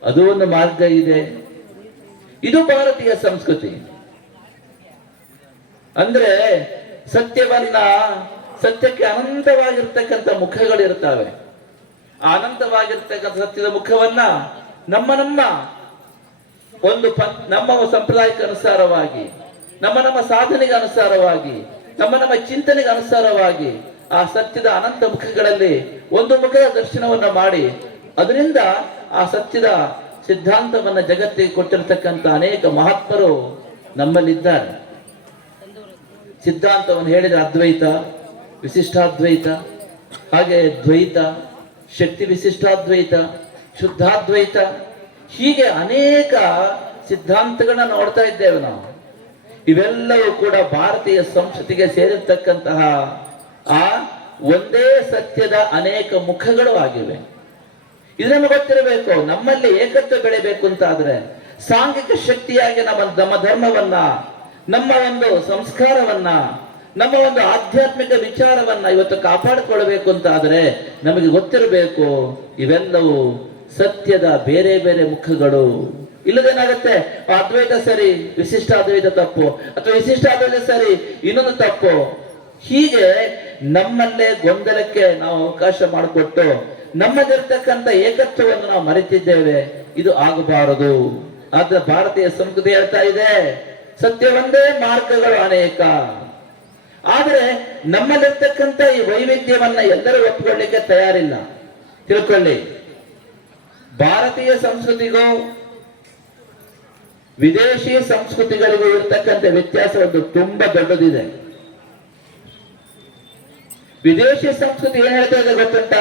ಅದು ಒಂದು ಮಾರ್ಗ ಇದೆ. ಇದು ಭಾರತೀಯ ಸಂಸ್ಕೃತಿ. ಅಂದ್ರೆ ಸತ್ಯಕ್ಕೆ ಅನಂತವಾಗಿರ್ತಕ್ಕಂಥ ಮುಖಗಳಿರ್ತವೆ. ಆ ಅನಂತವಾಗಿರ್ತಕ್ಕಂಥ ಸತ್ಯದ ಮುಖವನ್ನ ನಮ್ಮ ಒಂದು ನಮ್ಮ ಸಂಪ್ರದಾಯಕ್ಕೆ ಅನುಸಾರವಾಗಿ, ನಮ್ಮ ಸಾಧನೆಗೆ ಅನುಸಾರವಾಗಿ, ನಮ್ಮ ಚಿಂತನೆಗೆ ಅನುಸಾರವಾಗಿ ಆ ಸತ್ಯದ ಅನಂತ ಮುಖಗಳಲ್ಲಿ ಒಂದು ಮುಖದ ದರ್ಶನವನ್ನ ಮಾಡಿ ಅದರಿಂದ ಆ ಸತ್ಯದ ಸಿದ್ಧಾಂತವನ್ನ ಜಗತ್ತಿಗೆ ಕೊಟ್ಟಿರತಕ್ಕಂಥ ಅನೇಕ ಮಹಾತ್ಮರು ನಮ್ಮಲ್ಲಿದ್ದಾರೆ. ಸಿದ್ಧಾಂತವನ್ನು ಹೇಳಿದ್ರೆ ಅದ್ವೈತ, ವಿಶಿಷ್ಟಾದ್ವೈತ, ಹಾಗೆ ದ್ವೈತ, ಶಕ್ತಿ ವಿಶಿಷ್ಟಾದ್ವೈತ, ಶುದ್ಧಾದ್ವೈತ, ಹೀಗೆ ಅನೇಕ ಸಿದ್ಧಾಂತಗಳನ್ನ ನೋಡ್ತಾ ಇದ್ದೇವೆ ನಾವು. ಇವೆಲ್ಲವೂ ಕೂಡ ಭಾರತೀಯ ಸಂಸ್ಕೃತಿಗೆ ಸೇರಿರ್ತಕ್ಕಂತಹ ಆ ಒಂದೇ ಸತ್ಯದ ಅನೇಕ ಮುಖಗಳು ಆಗಿವೆ. ಇದನ್ನು ಗೊತ್ತಿರಬೇಕು. ನಮ್ಮಲ್ಲಿ ಏಕತ್ವ ಬೆಳೆಬೇಕು ಅಂತ ಆದ್ರೆ ಸಾಂಘಿಕ ಶಕ್ತಿಯಾಗಿ ನಮ್ಮ ಧರ್ಮವನ್ನ, ನಮ್ಮ ಒಂದು ಸಂಸ್ಕಾರವನ್ನ, ನಮ್ಮ ಒಂದು ಆಧ್ಯಾತ್ಮಿಕ ವಿಚಾರವನ್ನ ಇವತ್ತು ಕಾಪಾಡಿಕೊಳ್ಳಬೇಕು ಅಂತ ಆದ್ರೆ ನಮಗೆ ಗೊತ್ತಿರಬೇಕು ಇವೆಲ್ಲವೂ ಸತ್ಯದ ಬೇರೆ ಬೇರೆ ಮುಖಗಳು. ಇಲ್ಲದೇನಾಗುತ್ತೆ, ಅದ್ವೈತ ಸರಿ, ವಿಶಿಷ್ಟ ಅದ್ವೈತ ತಪ್ಪು, ಅಥವಾ ವಿಶಿಷ್ಟ ಅದ್ವೈತ ಸರಿ, ಇನ್ನೊಂದು ತಪ್ಪು. ಹೀಗೆ ನಮ್ಮಲ್ಲೇ ಗೊಂದಲಕ್ಕೆ ನಾವು ಅವಕಾಶ ಮಾಡಿಕೊಟ್ಟು ನಮ್ಮದಿರ್ತಕ್ಕಂಥ ಏಕತ್ವವನ್ನು ನಾವು ಮರೆತಿದ್ದೇವೆ. ಇದು ಆಗಬಾರದು. ಆದ್ರೆ ಭಾರತೀಯ ಸಂಸ್ಕೃತಿ ಹೇಳ್ತಾ ಇದೆ ಸತ್ಯವೊಂದೇ ಮಾರ್ಗಗಳು ಅನೇಕ. ಆದ್ರೆ ನಮ್ಮಲ್ಲಿರ್ತಕ್ಕಂಥ ಈ ವೈವಿಧ್ಯವನ್ನ ಎಲ್ಲರೂ ಒಪ್ಪಿಕೊಳ್ಳಿಕ್ಕೆ ತಯಾರಿಲ್ಲ. ತಿಳ್ಕೊಳ್ಳಿ, ಭಾರತೀಯ ಸಂಸ್ಕೃತಿಗೂ ವಿದೇಶಿ ಸಂಸ್ಕೃತಿಗಳಿಗೂ ಇರತಕ್ಕಂಥ ವ್ಯತ್ಯಾಸ ಒಂದು ತುಂಬಾ ದೊಡ್ಡದಿದೆ. ವಿದೇಶಿ ಸಂಸ್ಕೃತಿ ಏನ್ ಹೇಳ್ತಾ ಇದೆ ಗೊತ್ತುಂಟ?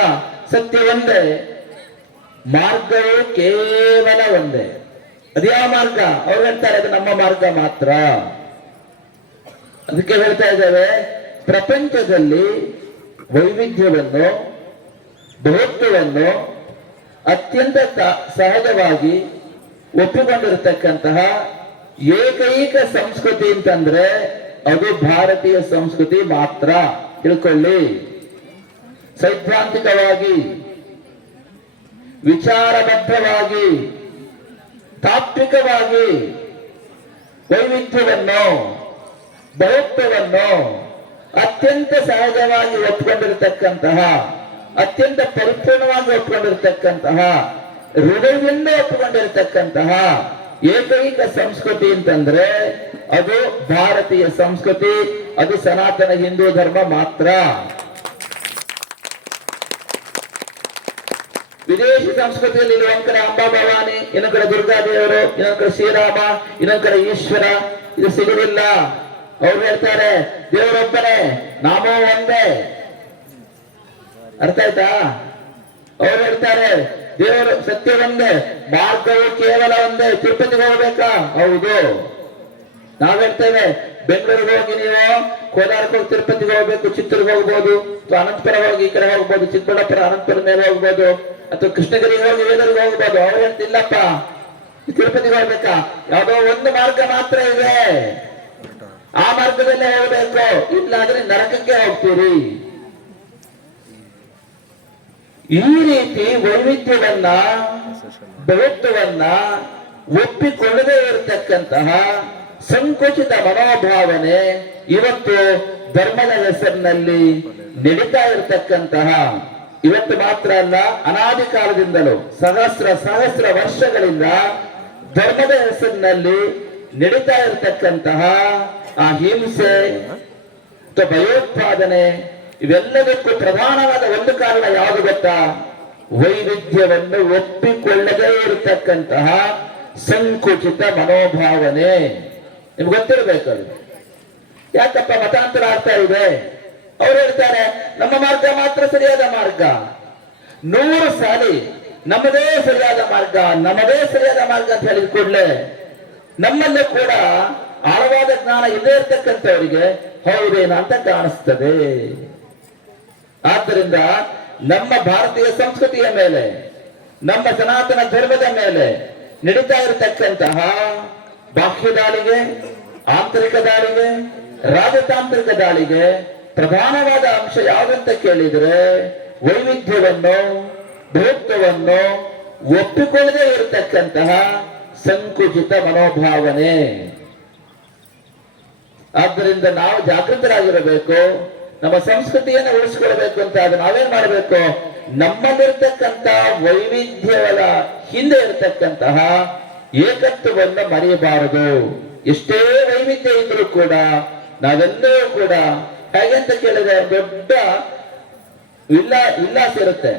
ಸತ್ಯ ಒಂದೇ, ಮಾರ್ಗವು ಕೇವಲ ಒಂದೇ. ಅದ್ಯಾವ ಮಾರ್ಗ? ಅವ್ರು ಹೇಳ್ತಾರೆ ಅದು ನಮ್ಮ ಮಾರ್ಗ ಮಾತ್ರ. ಅದಕ್ಕೆ ಹೇಳ್ತಾ ಇದ್ದಾರೆ ಪ್ರಪಂಚದಲ್ಲಿ ವೈವಿಧ್ಯವನ್ನು, ಬಹುತ್ವವನ್ನು ಅತ್ಯಂತ ಸಹಜವಾಗಿ ಒಪ್ಪಿಕೊಂಡಿರತಕ್ಕಂತಹ ಏಕೈಕ ಸಂಸ್ಕೃತಿ ಅಂತಂದ್ರೆ ಅದು ಭಾರತೀಯ ಸಂಸ್ಕೃತಿ ಮಾತ್ರ. ತಿಳ್ಕೊಳ್ಳಿ, ಸೈದ್ಧಾಂತಿಕವಾಗಿ, ವಿಚಾರಬದ್ಧವಾಗಿ, ತಾತ್ವಿಕವಾಗಿ ವೈವಿಧ್ಯವನ್ನು, ಬಹುತ್ವವನ್ನು ಅತ್ಯಂತ ಸಹಜವಾಗಿ ಒಪ್ಪಿಕೊಂಡಿರತಕ್ಕಂತಹ, ಅತ್ಯಂತ ಪರಿಪೂರ್ಣವಾಗಿ ಒಪ್ಪಿಕೊಂಡಿರತಕ್ಕಂತಹ ಹೃದಯದಿಂದ ಒಪ್ಪಿಕೊಂಡಿರ್ತಕ್ಕಂತಹ ಏಕೈಕ ಸಂಸ್ಕೃತಿ ಅಂತಂದ್ರೆ ಅದು ಭಾರತೀಯ ಸಂಸ್ಕೃತಿ, ಅದು ಸನಾತನ ಹಿಂದೂ ಧರ್ಮ ಮಾತ್ರ. ವಿದೇಶಿ ಸಂಸ್ಕೃತಿಯಲ್ಲಿ ಒಂದ್ ಕಡೆ ಅಂಬಾ ಭವಾನಿ, ಇನ್ನೊಂದ್ ಕಡೆ ದುರ್ಗಾದೇವರು, ಇನ್ನೊಂದ್ ಕಡೆ ಶ್ರೀರಾಮ, ಇನ್ನೊಂದ್ ಕಡೆ ಈಶ್ವರ, ಇದು ಸಿಗುದಿಲ್ಲ. ಅವ್ರು ಹೇಳ್ತಾರೆ ದೇವರೊಬ್ಬನೇ, ನಾಮೋ ಒಂದೇ. ಅರ್ಥ ಆಯ್ತಾ? ಅವ್ರು ಹೇಳ್ತಾರೆ ದೇವರು ಸತ್ಯ ಒಂದೇ, ಮಾರ್ಗವು ಕೇವಲ ಒಂದೇ. ತಿರುಪತಿಗೆ ಹೋಗ್ಬೇಕಾ? ಹೌದು. ನಾವ್ ಹೇಳ್ತೇವೆ ಬೆಂಗಳೂರಿಗೆ ಹೋಗಿ ನೀವು ಕೋಲಾರಕ್ಕೆ ಹೋಗಿ ತಿರುಪತಿಗೆ ಹೋಗ್ಬೇಕು, ಚಿತ್ತೂರಿಗೆ ಹೋಗ್ಬೋದು, ಅಥವಾ ಅನಂತಪುರ ಹೋಗಿ ಈ ಕಡೆ ಹೋಗ್ಬೋದು, ಚಿಕ್ಕಬಳ್ಳಾಪುರ ಅನಂತಪುರ ಮೇಲೆ ಹೋಗ್ಬೋದು, ಅಥವಾ ಕೃಷ್ಣಗಿರಿಗೆ ಹೋಗಿ ವೇದರಿಗೆ ಹೋಗ್ಬೋದು. ಅವ್ರು ಹೇಳ್ತಿಲ್ಲಪ್ಪ ತಿರುಪತಿಗೆ ಹೋಗ್ಬೇಕಾ? ಯಾವ್ದೋ ಒಂದು ಮಾರ್ಗ ಮಾತ್ರ ಇದೆ, ಆ ಮಾರ್ಗದಲ್ಲೇ ಹೋಗ್ಬೇಕು, ಇಲ್ಲಾಂದ್ರೆ ನರಕಕ್ಕೆ ಹೋಗ್ತೀರಿ. ಈ ರೀತಿ ವೈವಿಧ್ಯವನ್ನ, ಬಹುತ್ವವನ್ನ ಒಪ್ಪಿಕೊಳ್ಳದೇ ಇರತಕ್ಕಂತಹ ಸಂಕುಚಿತ ಮನೋಭಾವನೆ ಇವತ್ತು ಧರ್ಮದ ಹೆಸರಿನಲ್ಲಿ ನಡೀತಾ ಇರತಕ್ಕಂತಹ, ಇವತ್ತು ಮಾತ್ರ ಅಲ್ಲ ಅನಾದಿ ಕಾಲದಿಂದಲೂ ಸಹಸ್ರ ವರ್ಷಗಳಿಂದ ಧರ್ಮದ ಹೆಸರಿನಲ್ಲಿ ನಡೀತಾ ಇರತಕ್ಕಂತಹ ಆ ಹಿಂಸೆ, ಭಯೋತ್ಪಾದನೆ, ಇವೆಲ್ಲದಕ್ಕೂ ಪ್ರಧಾನವಾದ ಒಂದು ಕಾರಣ ಯಾವುದು ಗೊತ್ತಾ? ವೈವಿಧ್ಯವನ್ನು ಒಪ್ಪಿಕೊಳ್ಳದೇ ಇರತಕ್ಕಂತಹ ಸಂಕುಚಿತ ಮನೋಭಾವನೆ. ನಿಮ್ಗೆ ಗೊತ್ತಿರಬೇಕು ಅದು. ಯಾಕಪ್ಪ ಮತಾಂತರ ಆಗ್ತಾ ಇದೆ? ಅವ್ರು ಹೇಳ್ತಾರೆ ನಮ್ಮ ಮಾರ್ಗ ಮಾತ್ರ ಸರಿಯಾದ ಮಾರ್ಗ. 100 ಸಾಲಿ ನಮ್ಮದೇ ಸರಿಯಾದ ಮಾರ್ಗ, ನಮ್ಮದೇ ಸರಿಯಾದ ಮಾರ್ಗ ಅಂತ ಹೇಳಿದ ಕೂಡಲೇ ನಮ್ಮಲ್ಲೂ ಕೂಡ ಆಳವಾದ ಜ್ಞಾನ ಇಲ್ಲೇ ಇರ್ತಕ್ಕಂಥವರಿಗೆ ಹೌದೇನ ಅಂತ ಕಾಣಿಸ್ತದೆ. ಆದ್ದರಿಂದ ನಮ್ಮ ಭಾರತೀಯ ಸಂಸ್ಕೃತಿಯ ಮೇಲೆ, ನಮ್ಮ ಸನಾತನ ಧರ್ಮದ ಮೇಲೆ ನಡೀತಾ ಇರತಕ್ಕಂತಹ ಬಾಹ್ಯ ದಾಳಿಗೆ, ಆಂತರಿಕ ದಾಳಿಗೆ, ರಾಜತಾಂತ್ರಿಕ ದಾಳಿಗೆ ಪ್ರಧಾನವಾದ ಅಂಶ ಯಾವುದಂತ ಕೇಳಿದ್ರೆ ವೈವಿಧ್ಯವನ್ನು, ಬಹುತ್ವವನ್ನು ಒಪ್ಪಿಕೊಳ್ಳದೇ ಇರತಕ್ಕಂತಹ ಸಂಕುಚಿತ ಮನೋಭಾವನೆ. ಆದ್ದರಿಂದ ನಾವು ಜಾಗೃತರಾಗಿರಬೇಕು. ನಮ್ಮ ಸಂಸ್ಕೃತಿಯನ್ನು ಉಳಿಸ್ಕೊಳ್ಬೇಕು ಅಂತ ಆದ್ರೆ ನಾವೇನ್ ಮಾಡಬೇಕು? ನಮ್ಮಲ್ಲಿರ್ತಕ್ಕಂಥ ವೈವಿಧ್ಯಗಳ ಹಿಂದೆ ಇರತಕ್ಕಂತಹ ಏಕತ್ವವನ್ನು ಮರೆಯಬಾರದು. ಎಷ್ಟೇ ವೈವಿಧ್ಯ ಇದ್ರೂ ಕೂಡ ನಾವೆಲ್ಲರೂ ಕೂಡ ಹೇಗೆ ಅಂತ ಕೇಳಿದ್ರೆ ದೊಡ್ಡ ವಿಲ್ಲಾಸ ಇರುತ್ತೆ.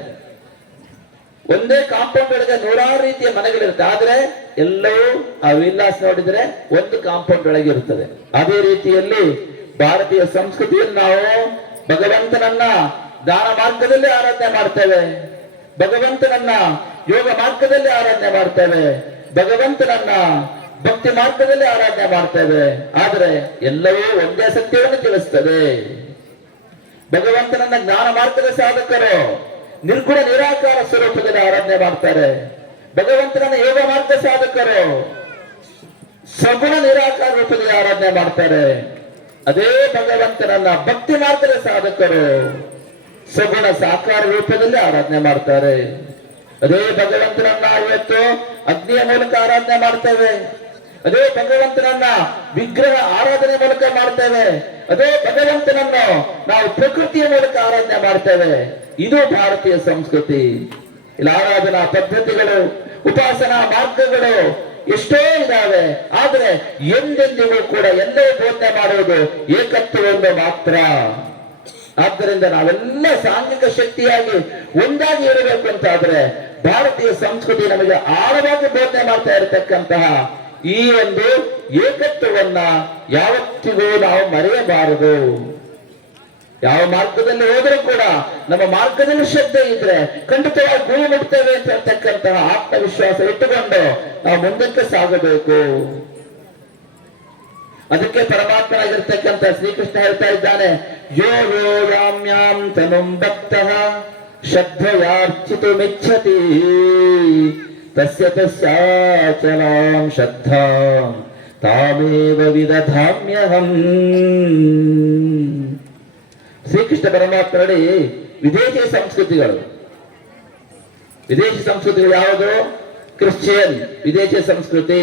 ಒಂದೇ ಕಾಂಪೌಂಡ್ ಒಳಗೆ 100 ರೀತಿಯ ಮನೆಗಳಿರುತ್ತೆ, ಆದ್ರೆ ಎಲ್ಲವೂ ಆ ವಿಲ್ಲಾಸ್ ನೋಡಿದ್ರೆ ಒಂದು ಕಾಂಪೌಂಡ್ ಒಳಗೆ ಇರುತ್ತದೆ. ಅದೇ ರೀತಿಯಲ್ಲಿ ಭಾರತೀಯ ಸಂಸ್ಕೃತಿಯಲ್ಲಿ ನಾವು ಭಗವಂತನನ್ನ ದಾನ ಮಾರ್ಗದಲ್ಲಿ ಆರಾಧನೆ ಮಾಡ್ತೇವೆ, ಭಗವಂತನನ್ನ ಯೋಗ ಮಾರ್ಗದಲ್ಲಿ ಆರಾಧನೆ ಮಾಡ್ತೇವೆ, ಭಗವಂತನನ್ನ ಭಕ್ತಿ ಮಾರ್ಗದಲ್ಲಿ ಆರಾಧನೆ ಮಾಡ್ತೇವೆ. ಆದ್ರೆ ಎಲ್ಲವೂ ಒಂದೇ ಸತ್ಯವನ್ನು ತಿಳಿಸ್ತದೆ. ಭಗವಂತನನ್ನ ಜ್ಞಾನ ಮಾರ್ಗದ ಸಾಧಕರು ನಿರ್ಗುಣ ನಿರಾಕಾರ ಸ್ವರೂಪದಲ್ಲಿ ಆರಾಧನೆ ಮಾಡ್ತಾರೆ. ಭಗವಂತನನ್ನ ಯೋಗ ಮಾರ್ಗ ಸಾಧಕರು ಸಗುಣ ನಿರಾಕಾರ ರೂಪದಲ್ಲಿ ಆರಾಧನೆ ಮಾಡ್ತಾರೆ. ಅದೇ ಭಗವಂತನನ್ನ ಭಕ್ತಿ ಮಾರ್ಗದ ಸಾಧಕರು ಸಗುಣ ಸಾಕಾರ ರೂಪದಲ್ಲಿ ಆರಾಧನೆ ಮಾಡ್ತಾರೆ. ಅದೇ ಭಗವಂತನನ್ನ ಇವತ್ತು ಅಗ್ನಿಯ ಮೂಲಕ ಆರಾಧನೆ ಮಾಡ್ತೇವೆ, ಅದೇ ಭಗವಂತನನ್ನ ವಿಗ್ರಹ ಆರಾಧನೆ ಮೂಲಕ ಮಾಡ್ತೇವೆ, ಅದೇ ಭಗವಂತನನ್ನು ನಾವು ಪ್ರಕೃತಿಯ ಮೂಲಕ ಆರಾಧನೆ ಮಾಡ್ತೇವೆ. ಇದು ಭಾರತೀಯ ಸಂಸ್ಕೃತಿ. ಇಲ್ಲಿ ಆರಾಧನಾ ಪದ್ಧತಿಗಳು, ಉಪಾಸನಾ ಮಾರ್ಗಗಳು ಎಷ್ಟೋ ಇದಾವೆ, ಆದ್ರೆ ಎಂದೆಂದಿಗೂ ಕೂಡ ಎಲ್ಲವೂ ಬೋಧನೆ ಮಾಡುವುದು ಏಕತ್ವವನ್ನು ಮಾತ್ರ. ಆದ್ದರಿಂದ ನಾವೆಲ್ಲ ಸಾಂಘಿಕ ಶಕ್ತಿಯಾಗಿ ಒಂದಾಗಿ ಇರಬೇಕು ಅಂತಾದ್ರೆ ಭಾರತೀಯ ಸಂಸ್ಕೃತಿ ನಮಗೆ ಆಳವಾಗಿ ಬೋಧನೆ ಮಾಡ್ತಾ ಇರತಕ್ಕಂತಹ ಈ ಒಂದು ಏಕತ್ವವನ್ನ ಯಾವತ್ತಿಗೂ ನಾವು ಮರೆಯಬಾರದು. ಯಾವ ಮಾರ್ಗದಲ್ಲಿ ಹೋದರೂ ಕೂಡ ನಮ್ಮ ಮಾರ್ಗದಲ್ಲಿ ಶ್ರದ್ಧೆ ಇದ್ರೆ ಖಂಡಿತವಾಗಿ ಗುರಿ ಮುಟ್ತೇವೆ ಅಂತ ಹೇಳ್ತಕ್ಕಂತಹ ಆತ್ಮವಿಶ್ವಾಸ ಇಟ್ಟುಕೊಂಡು ನಾವು ಮುಂದಕ್ಕೆ ಸಾಗಬೇಕು. ಅದಕ್ಕೆ ಪರಮಾತ್ಮನಾಗಿರ್ತಕ್ಕಂಥ ಶ್ರೀಕೃಷ್ಣ ಹೇಳ್ತಾ ಇದ್ದಾನೆ, ಯೋ ಯೋ ಯಾಮ್ಯಾಂ ತನುಂ ಭಕ್ತಃ ಶ್ರದ್ಧಯಾರ್ಚಿತುಮಿಚ್ಛತಿ ತಸ್ಯ ತಸ್ಯಾಚಲಾಂ ಶ್ರದ್ಧಾಂ ತಾಮೇವ ವಿದಧಾಮ್ಯಹಂ. ಶ್ರೀಕೃಷ್ಣ ಪರಮಾತ್ಮ ನೋಡಿ, ವಿದೇಶಿ ಸಂಸ್ಕೃತಿಗಳು ಯಾವುದು? ಕ್ರಿಶ್ಚಿಯನ್ ವಿದೇಶಿ ಸಂಸ್ಕೃತಿ,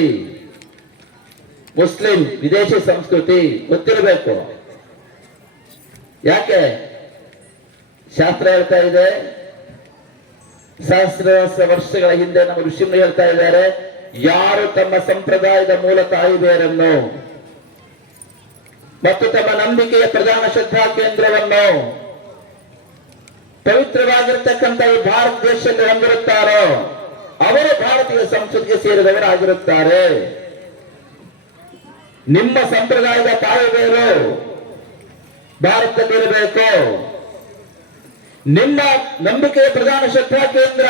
ಮುಸ್ಲಿಂ ವಿದೇಶಿ ಸಂಸ್ಕೃತಿ ಗೊತ್ತಿರಬೇಕು. ಯಾಕೆ? ಶಾಸ್ತ್ರ ಹೇಳ್ತಾ ಇದೆ, ಸಹಸ್ರ ವರ್ಷಗಳ ಹಿಂದೆ ನಮ್ಮ ಋಷಿಗಳು ಹೇಳ್ತಾ ಇದ್ದಾರೆ, ಯಾರು ತಮ್ಮ ಸಂಪ್ರದಾಯದ ಮೂಲ ತಾಯಿ ಬೇರನ್ನು ಮತ್ತು ತಮ್ಮ ನಂಬಿಕೆಯ ಪ್ರಧಾನ ಶ್ರದ್ಧಾ ಕೇಂದ್ರವನ್ನು ಪವಿತ್ರವಾಗಿರ್ತಕ್ಕಂಥ ಈ ಭಾರತ ದೇಶದಲ್ಲಿ ಹೊಂದಿರುತ್ತಾರೋ ಅವರು ಭಾರತೀಯ ಸಂಸ್ಕೃತಿಗೆ ಸೇರಿದವರಾಗಿರುತ್ತಾರೆ. ನಿಮ್ಮ ಸಂಪ್ರದಾಯದ ತಾಯಿ ಬೇರು ಭಾರತದಲ್ಲಿರಬೇಕು, ನಿಮ್ಮ ನಂಬಿಕೆಯ ಪ್ರಧಾನ ಶ್ರದ್ಧಾ ಕೇಂದ್ರ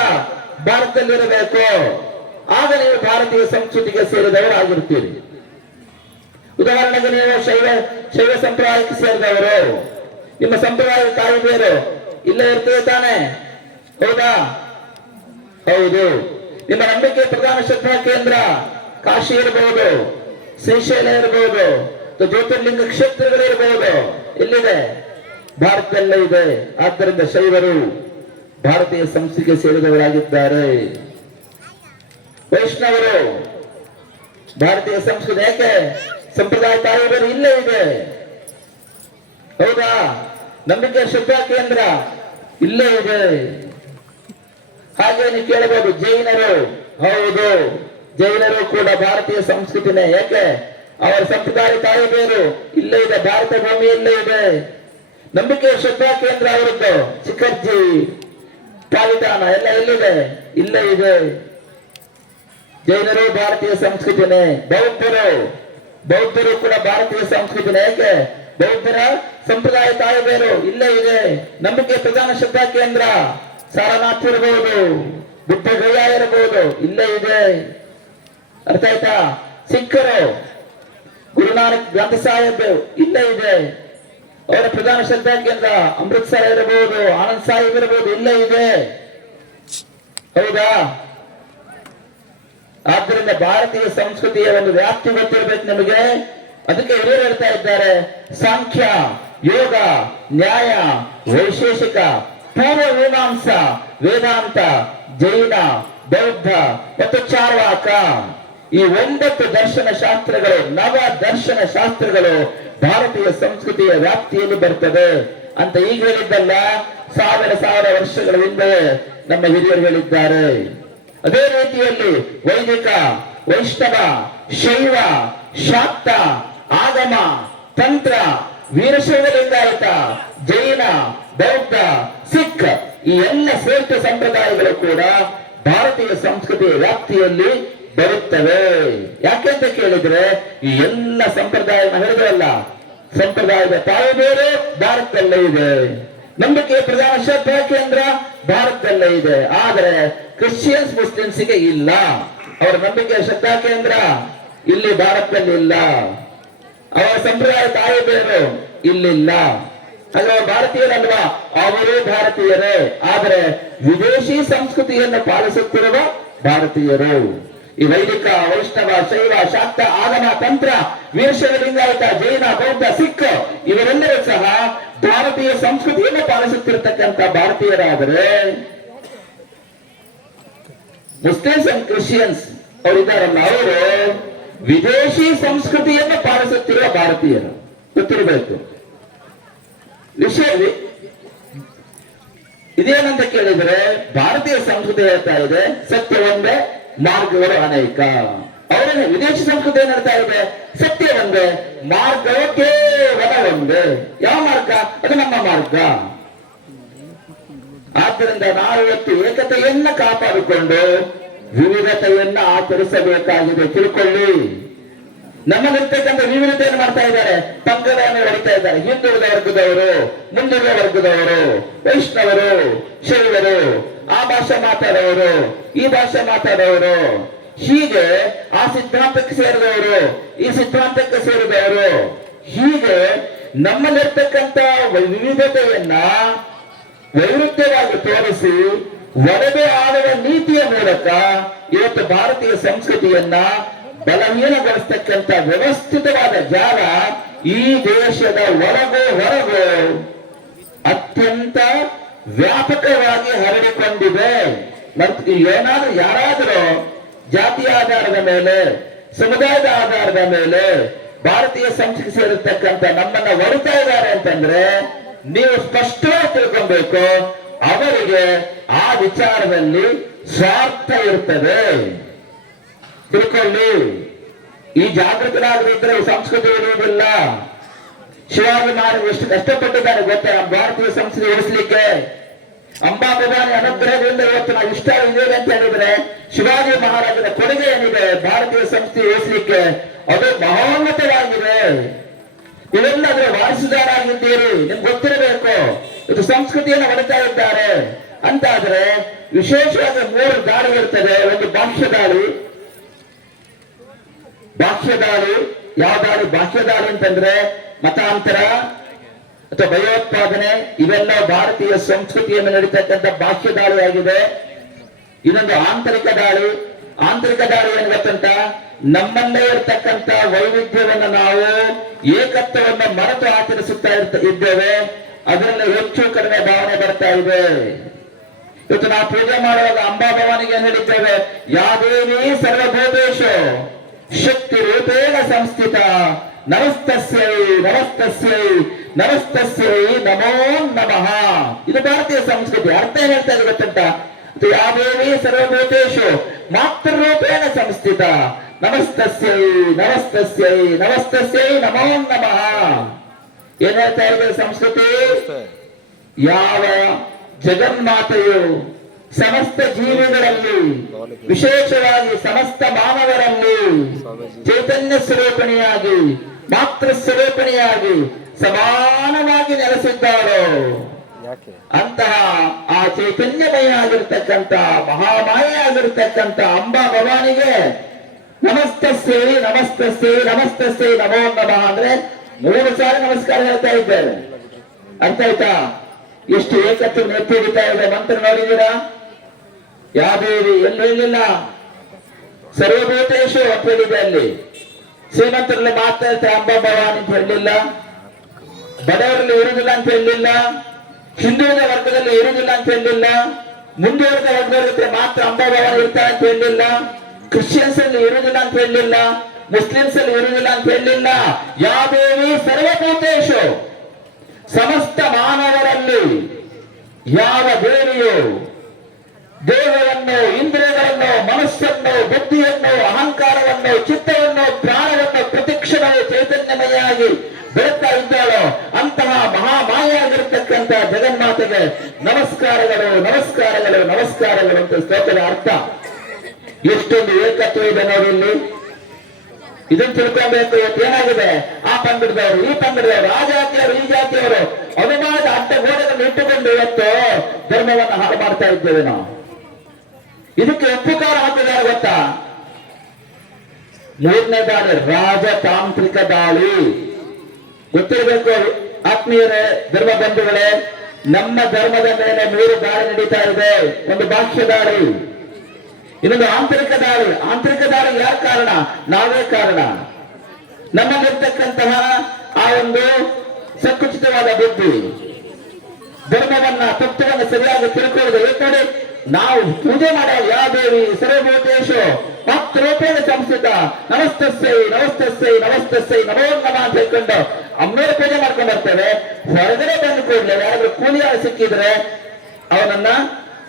ಭಾರತದಲ್ಲಿರಬೇಕು, ಆಗ ನೀವು ಭಾರತೀಯ ಸಂಸ್ಕೃತಿಗೆ ಸೇರಿದವರಾಗಿರ್ತೀರಿ. ಉದಾಹರಣೆಗೆ ನೀವು ಶೈವ ಸಂಪ್ರದಾಯಕ್ಕೆ ಸೇರಿದವರು, ನಿಮ್ಮ ಸಂಪ್ರದಾಯದ ತಾಯಿ ಬೇರು ಇಲ್ಲೇ ಇರ್ತದೆ ತಾನೆ, ಹೌದಾ? ಹೌದು. ನಿಮ್ಮ ನಂಬಿಕೆ ಪ್ರಧಾನ ಶ್ರದ್ಧಾ ಕೇಂದ್ರ ಕಾಶಿ ಇರಬಹುದು, ಶ್ರೀಶೈಲ ಇರಬಹುದು, ಜ್ಯೋತಿರ್ಲಿಂಗ ಕ್ಷೇತ್ರಗಳಿರಬಹುದು, ಎಲ್ಲಿದೆ? ಭಾರತದಲ್ಲೇ ಇದೆ. ಆದ್ದರಿಂದ ಶೈವರು ಭಾರತೀಯ ಸಂಸ್ಕೃತಿಗೆ ಸೇರಿದವರಾಗಿದ್ದಾರೆ. ವೈಷ್ಣವರು ಭಾರತೀಯ ಸಂಸ್ಕೃತಿ, ಯಾಕೆ? ಸಂಪ್ರದಾಯ ತಾಯಿಯವರು ಇಲ್ಲೇ ಇದೆ, ಹೌದಾ? ನಂಬಿಕೆ ಶ್ರದ್ಧಾ ಕೇಂದ್ರ ಇಲ್ಲೇ ಇದೆ. ಹಾಗೆ ನೀವು ಕೇಳಬಹುದು, ಜೈನರು, ಹೌದು, ಜೈನರು ಕೂಡ ಭಾರತೀಯ ಸಂಸ್ಕೃತಿನೇ. ಯಾಕೆ? ಅವರ ಸಂಪ್ರದಾಯ ತಾಯಿ ಬೇರು ಇಲ್ಲೇ ಇದೆ, ಭಾರತ ಭೂಮಿಯಲ್ಲೇ ಇದೆ. ನಂಬಿಕೆ ಶ್ರದ್ಧಾ ಕೇಂದ್ರ ಅವರದ್ದು ಚಿಕ್ಕರ್ಜಿ, ಪಾಲಿತಾನ ಎಲ್ಲ ಎಲ್ಲಿದೆ? ಇಲ್ಲೇ ಇದೆ. ಜೈನರು ಭಾರತೀಯ ಸಂಸ್ಕೃತಿನೇ. ಬೌದ್ಧರು ಕೂಡ ಭಾರತೀಯ ಸಂಸ್ಕೃತಿನೇ. ಯಾಕೆ? ಬೌದ್ಧರ ಸಂಪ್ರದಾಯ ತಾಯಿ ಬೇರು ಇಲ್ಲೇ ಇದೆ. ನಂಬಿಕೆ ಪ್ರಧಾನ ಶ್ರದ್ಧಾ ಕೇಂದ್ರ ಸಾರನಾಥ್ ಇರಬಹುದು, ಬುದ್ಧ ಗಯಾ ಇರಬಹುದು, ಇಲ್ಲೇ ಇದೆ. ಅರ್ಥ ಆಯ್ತಾ? ಸಿಖ್ಖರು ಗುರುನಾನಕ್ ಗ್ರಂಥ ಸಾಹೇಬ್ ಇಲ್ಲೇ ಇದೆ, ಅವರ ಪ್ರಧಾನ ಶ್ರದ್ಧಾ ಕೇಂದ್ರ ಅಮೃತ್ಸರ ಇರಬಹುದು, ಆನಂದ್ ಸಾಹಿಬ್ ಇರಬಹುದು, ಇಲ್ಲೇ ಇದೆ, ಹೌದಾ? ಆದ್ದರಿಂದ ಭಾರತೀಯ ಸಂಸ್ಕೃತಿಯ ಒಂದು ವ್ಯಾಪ್ತಿ ಗೊತ್ತಿರಬೇಕು ನಿಮಗೆ. ಅದಕ್ಕೆ ಹಿರಿಯರು ಹೇಳ್ತಾ ಇದ್ದಾರೆ, ಸಾಂಖ್ಯ, ಯೋಗ, ನ್ಯಾಯ, ವೈಶೇಷಿಕ, ಪೂರ್ವ ಮೀಮಾಂಸ, ವೇದಾಂತ, ಜೈನ, ಬೌದ್ಧ ಮತ್ತು ಚಾರ್ವಾಕ, ಈ 9 ದರ್ಶನ ಶಾಸ್ತ್ರಗಳು, ನವ ದರ್ಶನ ಶಾಸ್ತ್ರಗಳು ಭಾರತೀಯ ಸಂಸ್ಕೃತಿಯ ವ್ಯಾಪ್ತಿಯಲ್ಲಿ ಬರ್ತದೆ ಅಂತ ಈಗ ಹೇಳಿದ್ದಲ್ಲ, ಸಾವಿರ ವರ್ಷಗಳ ಹಿಂದೆ ನಮ್ಮ ಹಿರಿಯರು ಹೇಳಿದ್ದಾರೆ. ಅದೇ ರೀತಿಯಲ್ಲಿ ವೈದಿಕ, ವೈಷ್ಣವ, ಶೈವ, ಶಾಕ್ತ, ಆಗಮ, ತಂತ್ರ, ವೀರಶೈವ ಲಿಂಗಾಯತ, ಜೈನ, ಬೌದ್ಧ, ಸಿಖ್ ಈ ಎಲ್ಲ ಶ್ರೇಷ್ಠ ಸಂಪ್ರದಾಯಗಳು ಕೂಡ ಭಾರತೀಯ ಸಂಸ್ಕೃತಿಯ ವ್ಯಾಪ್ತಿಯಲ್ಲಿ ಬರುತ್ತವೆ. ಯಾಕೆಂತ ಕೇಳಿದ್ರೆ, ಈ ಎಲ್ಲ ಸಂಪ್ರದಾಯ ಹೇಳಿದ್ರಲ್ಲ, ಸಂಪ್ರದಾಯದ ತಾಯಿ ಬೇರೆ ಭಾರತದಲ್ಲೇ ಇದೆ, ನಂಬಿಕೆಯ ಪ್ರಧಾನ ಶ್ರದ್ಧಾ ಕೇಂದ್ರ ಭಾರತದಲ್ಲೇ ಇದೆ. ಆದರೆ ಕ್ರಿಶ್ಚಿಯನ್ಸ್, ಮುಸ್ಲಿಮ್ಸ್ಗೆ ಇಲ್ಲ, ಅವರ ನಂಬಿಕೆಯ ಶ್ರದ್ಧಾ ಕೇಂದ್ರ ಇಲ್ಲಿ ಭಾರತದಲ್ಲಿ ಇಲ್ಲ, ಅವರ ಸಂಪ್ರದಾಯ ತಾಯಿ ಬೇರು ಇಲ್ಲಿಲ್ಲ. ಅಲ್ವಾ? ಭಾರತೀಯರಲ್ವಾ? ಅವರು ಭಾರತೀಯರೇ, ಆದರೆ ವಿದೇಶಿ ಸಂಸ್ಕೃತಿಯನ್ನು ಪಾಲಿಸುತ್ತಿರುವ ಭಾರತೀಯರು. ಈ ವೈದಿಕ, ವೈಷ್ಣವ, ಶೈವ, ಶಾಕ್ತ, ಆಗಮ, ತಂತ್ರ, ವೀರಶೈವ ಲಿಂಗಾಯತ, ಜೈನ, ಬೌದ್ಧ, ಸಿಖ್ ಇವರೆಲ್ಲರೂ ಸಹ ಭಾರತೀಯ ಸಂಸ್ಕೃತಿಯನ್ನು ಪಾಲಿಸುತ್ತಿರತಕ್ಕಂಥ ಭಾರತೀಯರಾದರೆ, ಮುಸ್ಲಿಮ್ಸ್ ಅಂಡ್ ಕ್ರಿಶ್ಚಿಯನ್ಸ್ ಅವರಿದ್ದಾರಲ್ಲ, ಅವರು ವಿದೇಶಿ ಸಂಸ್ಕೃತಿಯನ್ನು ಪಾಲಿಸುತ್ತಿರುವ ಭಾರತೀಯರು. ಗೊತ್ತಿರಬೇಕು ವಿಷಯ. ಇದೇನಂತ ಕೇಳಿದ್ರೆ, ಭಾರತೀಯ ಸಂಸ್ಕೃತಿ ಹೇಳ್ತಾ ಇದೆ ಸತ್ಯ ಒಂದೇ, ಮಾರ್ಗಗಳು ಅನೇಕ. ಅವರೇನು ವಿದೇಶಿ ಸಂಸ್ಕೃತಿ ಏನ್ ಹೇಳ್ತಾ ಇದೆ? ಸತ್ಯ ಒಂದೇ, ಮಾರ್ಗವು ಕೇವಲ ಒಂದೇ. ಯಾವ ಮಾರ್ಗ? ಅದು ನಮ್ಮ ಮಾರ್ಗ. ಆದ್ದರಿಂದ ನಾವು ಇವತ್ತು ಏಕತೆಯನ್ನ ಕಾಪಾಡಿಕೊಂಡು ವಿವಿಧತೆಯನ್ನ ಆಚರಿಸಬೇಕಾಗಿದೆ. ತಿಳ್ಕೊಳ್ಳಿ, ನಮ್ಮಲ್ಲಿರ್ತಕ್ಕಂಥ ವಿವಿಧತೆಯನ್ನು ಮಾಡ್ತಾ ಇದ್ದಾರೆ, ಪಂಗಡವನ್ನು ಹೊಡಿತಾ ಇದ್ದಾರೆ. ಹಿಂದುಳಿದ ವರ್ಗದವರು, ಮುಂದುಳಿದ ವರ್ಗದವರು, ವೈಷ್ಣವರು, ಶೈವರು, ಆ ಭಾಷೆ ಮಾತಾಡೋರು, ಈ ಭಾಷೆ ಮಾತಾಡೋರು, ಹೀಗೆ ಆ ಸಿದ್ಧಾಂತಕ್ಕೆ ಸೇರಿದವರು, ಈ ಸಿದ್ಧಾಂತಕ್ಕೆ ಸೇರಿದವರು, ಹೀಗೆ ನಮ್ಮಲ್ಲಿರ್ತಕ್ಕಂಥ ವಿವಿಧತೆಯನ್ನ ವೈರುಧ್ಯವಾಗಿ ತೋರಿಸಿ ಒಡೆದು ಆಡುವ ನೀತಿಯ ಮೂಲಕ ಇವತ್ತು ಭಾರತೀಯ ಸಂಸ್ಕೃತಿಯನ್ನ ಬಲಹೀನಗೊಳಿಸ್ತಕ್ಕಂಥ ವ್ಯವಸ್ಥಿತವಾದ ಜಾಲ ಈ ದೇಶದ ಒಳಗೋ ಹೊರಗೋ ಅತ್ಯಂತ ವ್ಯಾಪಕವಾಗಿ ಹರಡಿಕೊಂಡಿದೆ. ಮತ್ತು ಏನಾದ್ರೂ ಯಾರಾದರೂ ಜಾತಿಯ ಆಧಾರದ ಮೇಲೆ, ಸಮುದಾಯದ ಆಧಾರದ ಮೇಲೆ ಭಾರತೀಯ ಸಂಸ್ಕೃತಿ ಸೇರಿರ್ತಕ್ಕಂಥ ನಮ್ಮನ್ನ ಹೊರತಾ ಇದ್ದಾರೆ ಅಂತಂದ್ರೆ ನೀವು ಸ್ಪಷ್ಟವಾಗಿ ತಿಳ್ಕೊಬೇಕು, ಆ ಅವರಿಗೆ ಆ ವಿಚಾರದಲ್ಲಿ ಸ್ವಾರ್ಥ ಇರ್ತದೆ. ತಿಳ್ಕೊಳ್ಳಿ, ಈ ಜಾಗೃತರಾಗದಿದ್ರೆ ಸಂಸ್ಕೃತಿ ಇರುವುದಿಲ್ಲ. ಶಿವಾಜಿ ಮಹಾರಾಜ್ ಎಷ್ಟು ಕಷ್ಟಪಟ್ಟಿದ್ದಾರೆ ಗೊತ್ತಾ ನಮ್ಮ ಭಾರತೀಯ ಸಂಸ್ಕೃತಿ ಉಳಿಸ್ಲಿಕ್ಕೆ. ಅಂಬಾಭವಾನಿ ಅನುಗ್ರಹದಿಂದ ಇವತ್ತು ನಾವು ಇಷ್ಟ ಇದ್ದೇವೆ ಅಂತ ಹೇಳಿದ್ರೆ ಶಿವಾಜಿ ಮಹಾರಾಜರ ಕೊಡುಗೆ ಏನಿದೆ ಭಾರತೀಯ ಸಂಸ್ಕೃತಿ ಉಳಿಸ್ಲಿಕ್ಕೆ, ಅದು ಮಹೋನ್ನತವಾಗಿದೆ. ಇವೆಲ್ಲದರ ವಾರಸುದಾರಾಗಿದ್ದೀರಿ, ನಿಮ್ಗೆ ಗೊತ್ತಿರಬೇಕು. ಇದು ಸಂಸ್ಕೃತಿಯನ್ನು ಹೊಡಿತಾ ಇದ್ದಾರೆ ಅಂತಾದ್ರೆ ವಿಶೇಷವಾಗಿ 3 ದಾಳಿ ಇರ್ತದೆ. ಒಂದು ಭಾಷ್ಯ ದಾಳಿ. ಯಾವ ದಾಳಿ? ಭಾಷ್ಯ ದಾಳಿ ಅಂತಂದ್ರೆ ಮತಾಂತರ ಅಥವಾ ಭಯೋತ್ಪಾದನೆ, ಇವೆಲ್ಲ ಭಾರತೀಯ ಸಂಸ್ಕೃತಿಯನ್ನು ನಡೀತಕ್ಕಂಥ ಭಾಷ್ಯ ದಾಳಿ ಆಗಿದೆ. ಇನ್ನೊಂದು ಆಂತರಿಕ ದಾಳಿ. ಆಂತರಿಕ ದಾಳಿ ಏನು ಗೊತ್ತಂತ, ನಮ್ಮಲ್ಲೇ ಇರತಕ್ಕಂತ ವೈವಿಧ್ಯವನ್ನು ನಾವು ಏಕತ್ವವನ್ನು ಮರೆತು ಆಚರಿಸುತ್ತಾ ಇದ್ದೇವೆ. ಅದರಲ್ಲಿ ಹೆಚ್ಚು ಕಡಿಮೆ ಭಾವನೆ ಬರ್ತಾ ಇದೆ. ಇವತ್ತು ನಾವು ಪೂಜೆ ಮಾಡುವಾಗ ಅಂಬಾಭವಾನಿಗೆ ಏನ್ ಹೇಳಿದ್ದೇವೆ? ಯಾದೇವಿ ಸರ್ವಭೂತೇಶು ಶಕ್ತಿ ರೂಪೇಣ ಸಂಸ್ಥಿತ ನಮಸ್ತಸ್ಯೈ ನಮಸ್ತಸ್ಯೈ ನಮಸ್ತಸ್ಯೈ ನಮೋ ನಮಃ. ಇದು ಭಾರತೀಯ ಸಂಸ್ಕೃತಿ. ಅರ್ಥ ಏನ್ ಹೇಳ್ತಾ ಇದೆ ಗೊತ್ತಂತ, ಯಾದೇವಿ ಸರ್ವಭೂತೇಶು ಮಾತೃರೂಪೇಣ ಸಂಸ್ಥಿತ ನಮಸ್ತಸ್ಯೈ ನಮಸ್ತಸ್ಯೈ ನಮಸ್ತಸ್ಯೈ ನಮೋ ನಮಃ. ಏನ್ ಹೇಳ್ತಾ ಇದೆ ಸಂಸ್ಕೃತಿ? ಯಾವ ಜಗನ್ಮಾತೆಯು ಸಮಸ್ತ ಜೀವಿಗಳಲ್ಲಿ, ವಿಶೇಷವಾಗಿ ಸಮಸ್ತ ಮಾನವರಲ್ಲಿ ಚೈತನ್ಯ ಸ್ವರೂಪಿಣಿಯಾಗಿ, ಮಾತೃ ಸ್ವರೂಪಿಣಿಯಾಗಿ ಸಮಾನವಾಗಿ ನೆಲೆಸಿದ್ದಾರೋ ಅಂತಹ ಆ ಚೈತನ್ಯಮಯ ಆಗಿರ್ತಕ್ಕಂಥ ಮಹಾಮಾಯ ಆಗಿರ್ತಕ್ಕಂಥ ಅಂಬಾ ಭವಾನಿಗೆ ನಮಸ್ತಸ್ಯೈ ನಮಸ್ತಸ್ಯೈ ನಮಸ್ತಸ್ಯೈ ನಮೋ ನಮಃ ಅಂದ್ರೆ 3 ಸಾರಿ ನಮಸ್ಕಾರ ಹೇಳ್ತಾ ಇದ್ದೇವೆ. ಅರ್ಥ ಆಯ್ತಾ? ಎಷ್ಟು ಏಕತ್ವ ಎತ್ತಿ ಹಿಡಿತಾ ಇದೆ. ಮಂತ್ರ ನೋಡಿದ್ದೀರಾ? ಯಾದೇವಿ ಎಲ್ಲಿ ಹೇಳಿಲ್ಲ, ಸರ್ವಭೂತೇಶು ಅಂತ ಹೇಳಿದೆ. ಅಲ್ಲಿ ಶ್ರೀಮಂತರಲ್ಲಿ ಮಾತ್ರ ಇರ್ತಾರೆ ಅಂಬಾ ಭವಾನಿ ಅಂತ ಹೇಳಲಿಲ್ಲ. ಬಡವರಲ್ಲಿ ಇರುವುದಿಲ್ಲ ಅಂತ ಹೇಳಲಿಲ್ಲ. ಹಿಂದುಳಿದ ವರ್ಗದಲ್ಲಿ ಇರುವುದಿಲ್ಲ ಅಂತ ಹೇಳಲಿಲ್ಲ. ಮುಂದುವರೆದ ವರ್ಗದಲ್ಲಿ ಮಾತ್ರ ಅಂಬಾ ಭವಾನಿ ಇರ್ತಾರೆ ಅಂತ ಹೇಳಲಿಲ್ಲ. ಕ್ರಿಶ್ಚಿಯನ್ಸ್ ಅಲ್ಲಿ ಇರುವುದಿಲ್ಲ ಅಂತ ಹೇಳಲಿಲ್ಲ. ಮುಸ್ಲಿಮ್ಸ್ ಅಲ್ಲಿ ಇರುವುದಿಲ್ಲ ಅಂತ ಹೇಳಲಿಲ್ಲ. ಯಾದೇವಿ ಸರ್ವಭೂತೇಶು, ಸಮಸ್ತ ಮಾನವರಲ್ಲಿ ಯಾವ ದೇವಿಯು ದೇಹವನ್ನು, ಇಂದ್ರಿಯಗಳನ್ನು, ಮನಸ್ಸನ್ನು, ಬುದ್ಧಿಯನ್ನು, ಅಹಂಕಾರವನ್ನು, ಚಿತ್ತವನ್ನು, ಪ್ರಾಣವನ್ನು ಪ್ರತಿಕ್ಷಣವೇ ಚೈತನ್ಯಮಯಾಗಿ ಬೆಳಗ್ತಾ ಇದ್ದಾಳೋ ಅಂತಹ ಮಹಾಮಾಯಾಗಿರ್ತಕ್ಕಂಥ ಜಗನ್ಮಾತೆಗೆ ನಮಸ್ಕಾರಗಳು ನಮಸ್ಕಾರಗಳು ನಮಸ್ಕಾರಗಳು ಅಂತ ಸ್ತೋತ್ರದ ಅರ್ಥ. ಎಷ್ಟೊಂದು ಏಕತ್ವ ಇದೆ ನೋಡಿ ಇಲ್ಲಿ. ಇದನ್ನು ತಿಳ್ಕೊಬೇಕು. ಇವತ್ತು ಏನಾಗಿದೆ, ಆ ಪಂಗಡದವರು, ಈ ಪಂಗಡದವರು, ಆ ಜಾತಿಯವರು, ಈ ಜಾತಿಯವರು ಅನುಮಾನದ ಅಡ್ಡ ಗೋಡೆಗಳನ್ನು ಇಟ್ಟುಕೊಂಡು ಇವತ್ತು ಧರ್ಮವನ್ನು ಹಾಳು ಮಾಡ್ತಾ ಇದ್ದೇವೆ ನಾವು. ಇದಕ್ಕೆ ಉಪಕಾರ ಹಾಕಿದ್ದಾರೆ ಗೊತ್ತಾ? 3ನೇ ದಾಳಿ ರಾಜತಾಂತ್ರಿಕ ದಾಳಿ. ಗೊತ್ತಿರಬೇಕು ಆತ್ಮೀಯರೇ, ಧರ್ಮ ಬಂಧುಗಳೇ, ನಮ್ಮ ಧರ್ಮದ ಮೇಲೆ 3 ದಾಳಿ ನಡೀತಾ ಇದೆ. ಒಂದು ಭಾಷ್ಯ ದಾಳಿ, ಇನ್ನೊಂದು ಆಂತರಿಕ ದಾಳಿ. ಆಂತರಿಕ ದಾಳಿ ಯಾರು ಕಾರಣ? ನಾವೇ ಕಾರಣ. ನಮ್ಮಲ್ಲಿರ್ತಕ್ಕಂತಹ ಆ ಒಂದು ಸಂಕುಚಿತವಾದ ಬುದ್ಧಿ, ಧರ್ಮವನ್ನ, ತತ್ವವನ್ನು ಸರಿಯಾಗಿ ತಿಳ್ಕೊಳ್ಳೋದು. ಏಕೆಂದರೆ ನಾವು ಪೂಜೆ ಮಾಡುವ ಯಾದೇವಿ ಸರ್ವಭೂತೇಶು ಮಾತೃರೂಪೇಣ ಸಂಸ್ಥಿತ ನಮಸ್ತಸ್ಯೈ ನಮಸ್ತಸ್ಯೈ ನಮಸ್ತಸ್ಯೈ ನಮೋ ನಮಃ ಅಂತ ಹೇಳ್ಕೊಂಡು ಅಮ್ಮನವರ ಪೂಜೆ ಮಾಡ್ಕೊಂಡು ಬರ್ತೇವೆ. ಹೊರಗಡೆ ಬಂದು ಕೂಡಲೇ ಯಾರಾದ್ರೂ ಕೂಲಿಯಾಳ ಸಿಕ್ಕಿದ್ರೆ ಅವನನ್ನ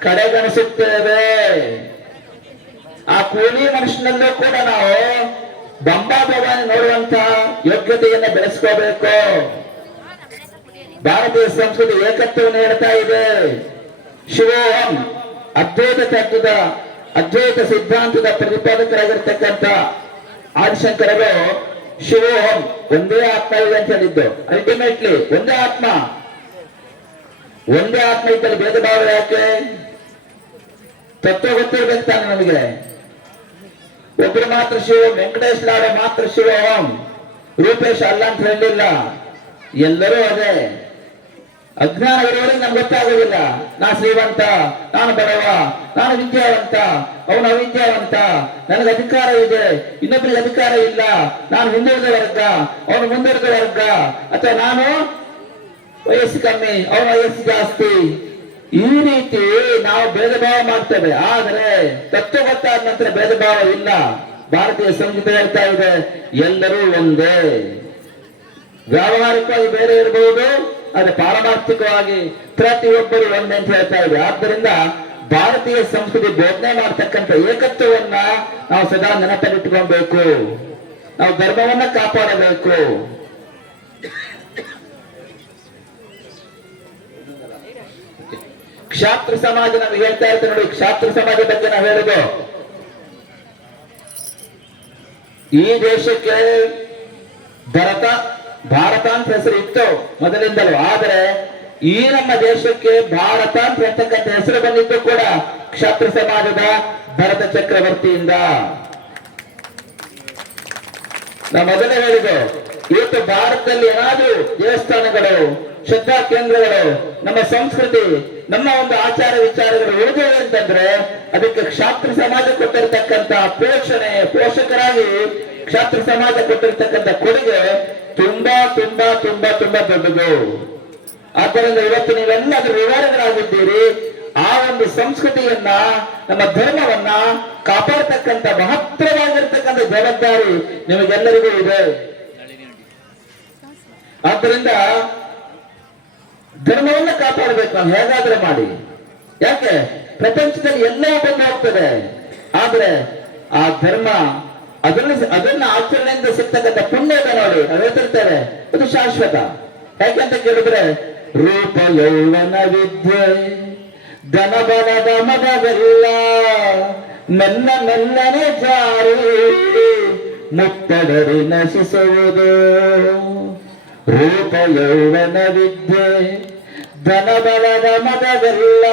ಕಡೆಗಣಿಸುತ್ತೇವೆ. ಆ ಕೂಲಿ ಮನುಷ್ಯನಲ್ಲೂ ಕೂಡ ನಾವು ಬಂಬಾ ಭವಾನಿ ನೋಡುವಂತ ಯೋಗ್ಯತೆಯನ್ನ ಬೆಳೆಸ್ಕೋಬೇಕು. ಭಾರತೀಯ ಸಂಸ್ಕೃತಿ ಏಕತ್ವವನ್ನು ಹೇಳ್ತಾ ಇದೆ. ಶಿವೋಹಂ ಅದ್ವೈತ ತತ್ವದ, ಅದ್ವೈತ ಸಿದ್ಧಾಂತದ ಪ್ರತಿಪಾದಕರಾಗಿರ್ತಕ್ಕಂಥ ಆದಿಶಂಕರರು ಶಿವೋಹಂ ಒಂದೇ ಆತ್ಮ ಇದೆ ಅಂತ ಹೇಳಿದ್ದು. ಅಲ್ಟಿಮೇಟ್ಲಿ ಒಂದೇ ಆತ್ಮ. ಒಂದೇ ಆತ್ಮ ಇದ್ದಲ್ಲಿ ಭೇದ ಭಾವ ಯಾಕೆ? ತತ್ವ ಗೊತ್ತಿರ್ಬೇಕು ತಾನೆ ನಮಗೆ. ಒಬ್ರು ಮಾತ್ರ ಶಿವ, ವೆಂಕಟೇಶ್ ಲಾಡ ಮಾತ್ರ ಶಿವೋಹಂ, ರೂಪೇಶ್ ಅಲ್ಲ ಅಂತ ಹೇಳಲಿಲ್ಲ. ಎಲ್ಲರೂ ಅದೇ. ಅಜ್ಞಾನ ಇರೋರಿಗೆ ನಮ್ಗೆ ಗೊತ್ತಾಗೋದಿಲ್ಲ. ನಾ ಶ್ರೀಮಂತ, ನಾನು ಬಡವ, ನಾನು ವಿದ್ಯಾವಂತ, ಅವನು ಅವಿದ್ಯಾವಂತ, ನನಗೆ ಅಧಿಕಾರ ಇದೆ, ಇನ್ನೊಬ್ಬರಿಗೆ ಅಧಿಕಾರ ಇಲ್ಲ, ನಾನು ಹಿಂದುಳಿದ ವರ್ಗ, ಅವನು ಮುಂದುವರೆದ ವರ್ಗ, ಅಥವಾ ನಾನು ವಯಸ್ಸು ಕಮ್ಮಿ, ಅವನ ವಯಸ್ಸು ಜಾಸ್ತಿ. ಈ ರೀತಿ ನಾವು ಭೇದ ಭಾವ ಮಾಡ್ತೇವೆ. ಆದರೆ ತತ್ವ ಗೊತ್ತಾದ ನಂತರ ಭೇದ ಭಾವ ಇಲ್ಲ. ಭಾರತೀಯ ಸಂಸ್ಕೃತಿ ಹೇಳ್ತಾ ಇದೆ ಎಲ್ಲರೂ ಒಂದೇ. ವ್ಯಾವಹಾರಿಕವಾಗಿ ಬೇರೆ ಇರಬಹುದು, ಅದು ಪಾರಮಾರ್ಥಿಕವಾಗಿ ಪ್ರತಿಯೊಬ್ಬರು ಒಂದೇ ಅಂತ ಹೇಳ್ತಾ ಇದೆ. ಆದ್ದರಿಂದ ಭಾರತೀಯ ಸಂಸ್ಕೃತಿ ಬೋಧನೆ ಮಾಡ್ತಕ್ಕಂಥ ಏಕತ್ವವನ್ನ ನಾವು ಸದಾ ನೆನಪಲ್ಲಿಟ್ಟುಕೊಳ್ಬೇಕು. ನಾವು ಧರ್ಮವನ್ನ ಕಾಪಾಡಬೇಕು. ಕ್ಷಾತ್ರ ಸಮಾಜ ನಾವು ಹೇಳ್ತಾ ಇರ್ತೇವೆ ನೋಡಿ. ಕ್ಷಾತ್ರ ಸಮಾಜ ಬಗ್ಗೆ ನಾವು ಹೇಳುದು, ಈ ದೇಶಕ್ಕೆ ಭಾರತ ಅಂತ ಹೆಸರು ಇತ್ತು ಮೊದಲಿಂದಲೂ. ಆದರೆ ಈ ನಮ್ಮ ದೇಶಕ್ಕೆ ಭಾರತ ಅಂತ ಹೇಳ್ತಕ್ಕಂಥ ಹೆಸರು ಬಂದಿದ್ದು ಕೂಡ ಕ್ಷಾತ್ರ ಸಮಾಜದ ಭರತ ಚಕ್ರವರ್ತಿಯಿಂದ. ನಾವು ಮೊದಲೇ ಹೇಳಿದ್ದು, ಇವತ್ತು ಭಾರತದಲ್ಲಿ ಏನಾದ್ರೂ ದೇವಸ್ಥಾನಗಳು, ಶ್ರದ್ಧಾ ಕೇಂದ್ರಗಳು, ನಮ್ಮ ಸಂಸ್ಕೃತಿ, ನಮ್ಮ ಒಂದು ಆಚಾರ ವಿಚಾರಗಳು ಉಳಿದಿವೆ ಅಂತಂದ್ರೆ ಅದಕ್ಕೆ ಕ್ಷಾತ್ರ ಸಮಾಜ ಕೊಟ್ಟಿರ್ತಕ್ಕಂಥ ಪೋಷಕರಾಗಿ ಕ್ಷಾತ್ರ ಸಮಾಜ ಕೊಟ್ಟಿರ್ತಕ್ಕಂಥ ಕೊಡುಗೆ ತುಂಬಾ ತುಂಬಾ ತುಂಬಾ ತುಂಬಾ ದೊಡ್ಡದು. ಆದ್ದರಿಂದ ಇವತ್ತು ನೀವೆಲ್ಲ ಅದರ ವಿವರಗಳಾಗಿದ್ದೀರಿ. ಆ ಒಂದು ಸಂಸ್ಕೃತಿಯನ್ನ, ನಮ್ಮ ಧರ್ಮವನ್ನ ಕಾಪಾಡತಕ್ಕಂಥ ಮಹತ್ತರವಾಗಿರ್ತಕ್ಕಂಥ ಜವಾಬ್ದಾರಿ ನಿಮಗೆಲ್ಲರಿಗೂ ಇದೆ. ಆದ್ದರಿಂದ ಧರ್ಮವನ್ನ ಕಾಪಾಡಬೇಕು ನಾವು ಹೇಗಾದ್ರೆ ಮಾಡಿ. ಯಾಕೆ ಪ್ರಪಂಚದಲ್ಲಿ ಎಲ್ಲ ಬಂದು ಹೋಗ್ತದೆ, ಆದ್ರೆ ಆ ಧರ್ಮ ಅದನ್ನ ಆಚರಣೆಯಿಂದ ಸಿಗ್ತಕ್ಕಂಥ ಪುಣ್ಯದ ನೋಡಿ ನಾವು ಹೇಳ್ತಿರ್ತೇವೆ, ಅದು ಶಾಶ್ವತ. ಯಾಕೆಂತ ಕೇಳಿದ್ರೆ, ರೂಪ ಯೌವನ ವಿದ್ಯೆ ಧನ ಬಲದ ಮದವೆಲ್ಲ ಮೆಲ್ಲ ಮೆಲ್ಲನೆ ಜಾರಿ ಮುತ್ತಡರಿ ನಶಿಸುವುದು. ರೂಪ ಯೌವನ ವಿದ್ಯೆ ಧನ ಬಲದ ಮದವೆಲ್ಲ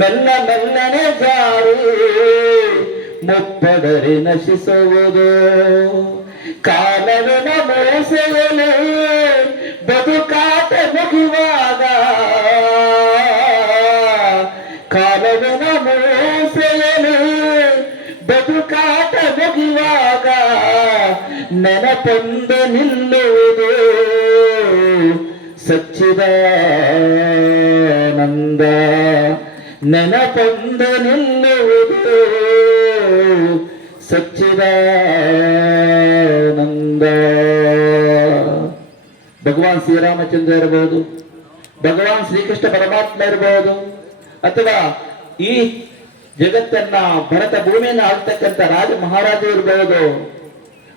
ಮೆಲ್ಲ ಮೆಲ್ಲನೆ ಜಾರಿ ಮುತ್ತಡರಿ ನಶಿಸುವುದು. ಕಾಲವಿನ ಮೋಸೆಯಲು ಬದುಕಾಟ ಮುಗಿವಾಗ, ಕಾಲವಿನ ಮೋಸೆಯಲು ಬದುಕಾಟ ಮುಗಿವಾಗ ನೆನಪೊಂದು ನಿಲ್ಲುವುದು ಸಚ್ಚಿದಾನಂದ. ನೆನಪೊಂದು ನಿಲ್ಲುವುದು ಸಚ್ಚಿದಾನಂದ. ಭಗವಾನ್ ಶ್ರೀರಾಮಚಂದ್ರ ಇರಬಹುದು, ಭಗವಾನ್ ಶ್ರೀಕೃಷ್ಣ ಪರಮಾತ್ಮ ಇರಬಹುದು, ಅಥವಾ ಈ ಜಗತ್ತನ್ನ ಭರತ ಭೂಮಿಯನ್ನ ಆಳ್ತಕ್ಕಂಥ ರಾಜ ಮಹಾರಾಜರು ಇರಬಹುದು.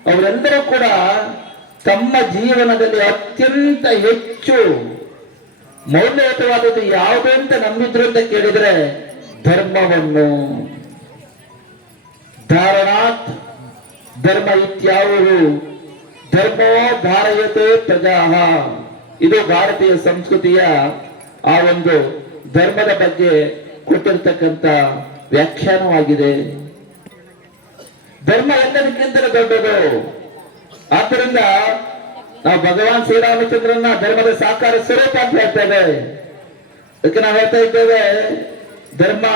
ಅವರೆಲ್ಲರೂ ಕೂಡ ತಮ್ಮ ಜೀವನದಲ್ಲಿ ಅತ್ಯಂತ ಹೆಚ್ಚು ಮೌಲ್ಯಯುತವಾದದ್ದು ಯಾವುದು ಅಂತ ನಂಬಿದ್ರು ಅಂತ ಕೇಳಿದ್ರೆ ಧರ್ಮವನ್ನು. ಧಾರಣಾತ್ ಧರ್ಮ ಇತ್ಯಾವುದು ಧರ್ಮೋ ಧಾರಯತೆ ಪ್ರಜಾ. ಇದು ಭಾರತೀಯ ಸಂಸ್ಕೃತಿಯ ಆ ಒಂದು ಧರ್ಮದ ಬಗ್ಗೆ ಕೊಟ್ಟಿರ್ತಕ್ಕಂಥ ವ್ಯಾಖ್ಯಾನವಾಗಿದೆ. ಧರ್ಮ ಎಲ್ಲದಕ್ಕಿಂತಲೂ ದೊಡ್ಡದು. ಆದ್ದರಿಂದ ನಾವು ಭಗವಾನ್ ಶ್ರೀರಾಮಚಂದ್ರನ ಧರ್ಮದ ಸಾಕಾರ ಸ್ವರೂಪ ಅಂತ ಹೇಳ್ತೇವೆ. ಅದಕ್ಕೆ ನಾವು ಹೇಳ್ತಾ ಇದ್ದೇವೆ, ಧರ್ಮ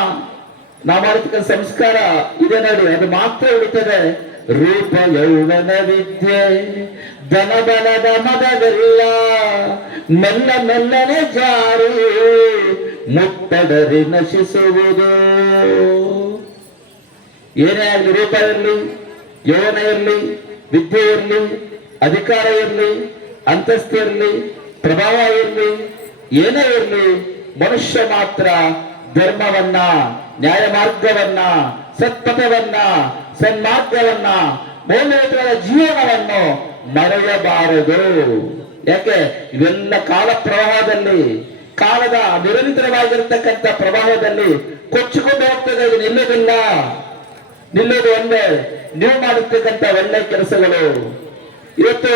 ನಾವು ಮಾಡತಕ್ಕಂಥ ಸಂಸ್ಕಾರ ಇದೆ ನೋಡಿ, ಅದು ಮಾತ್ರ ಉಳಿತದೆ. ರೂಪ ಯೌವನ ವಿದ್ಯೆ ಧನ ಬಲದ ಮದವೆಲ್ಲ ಮೆಲ್ಲ ಮೆಲ್ಲನೆ ಜಾರಿ ಮುತ್ತಡರಿ ನಶಿಸುವುದು. ಏನೇ ಆಗಲಿ, ರೂಪ ಇರಲಿ, ಯೌವನ ಇರಲಿ, ವಿದ್ಯೆ ಇರಲಿ, ಅಧಿಕಾರ ಇರಲಿ, ಅಂತಸ್ತು ಇರಲಿ, ಪ್ರಭಾವ ಇರಲಿ, ಏನೇ ಇರಲಿ, ಮನುಷ್ಯ ಮಾತ್ರ ಧರ್ಮವನ್ನ, ನ್ಯಾಯ ಮಾರ್ಗವನ್ನ, ಸತ್ಪಥವನ್ನ, ಸನ್ಮಾರ್ಗವನ್ನ, ಮೌಲ್ಯಯುತವಾದ ಜೀವನವನ್ನು ಮರೆಯಬಾರದು. ಯಾಕೆ ಇವೆಲ್ಲ ಕಾಲ ಪ್ರವಾಹದಲ್ಲಿ, ಕಾಲದ ನಿರಂತರವಾಗಿರ್ತಕ್ಕಂಥ ಪ್ರವಾಹದಲ್ಲಿ ಕೊಚ್ಚಿಕೊಂಡು ಹೋಗ್ತದೆ. ಇದು ನಿಲ್ಲೋದು ಒಂದೇ ನೀವು ಮಾಡುತ್ತಕ್ಕಂಥ ಒಳ್ಳೆ ಕೆಲಸಗಳು. ಇವತ್ತು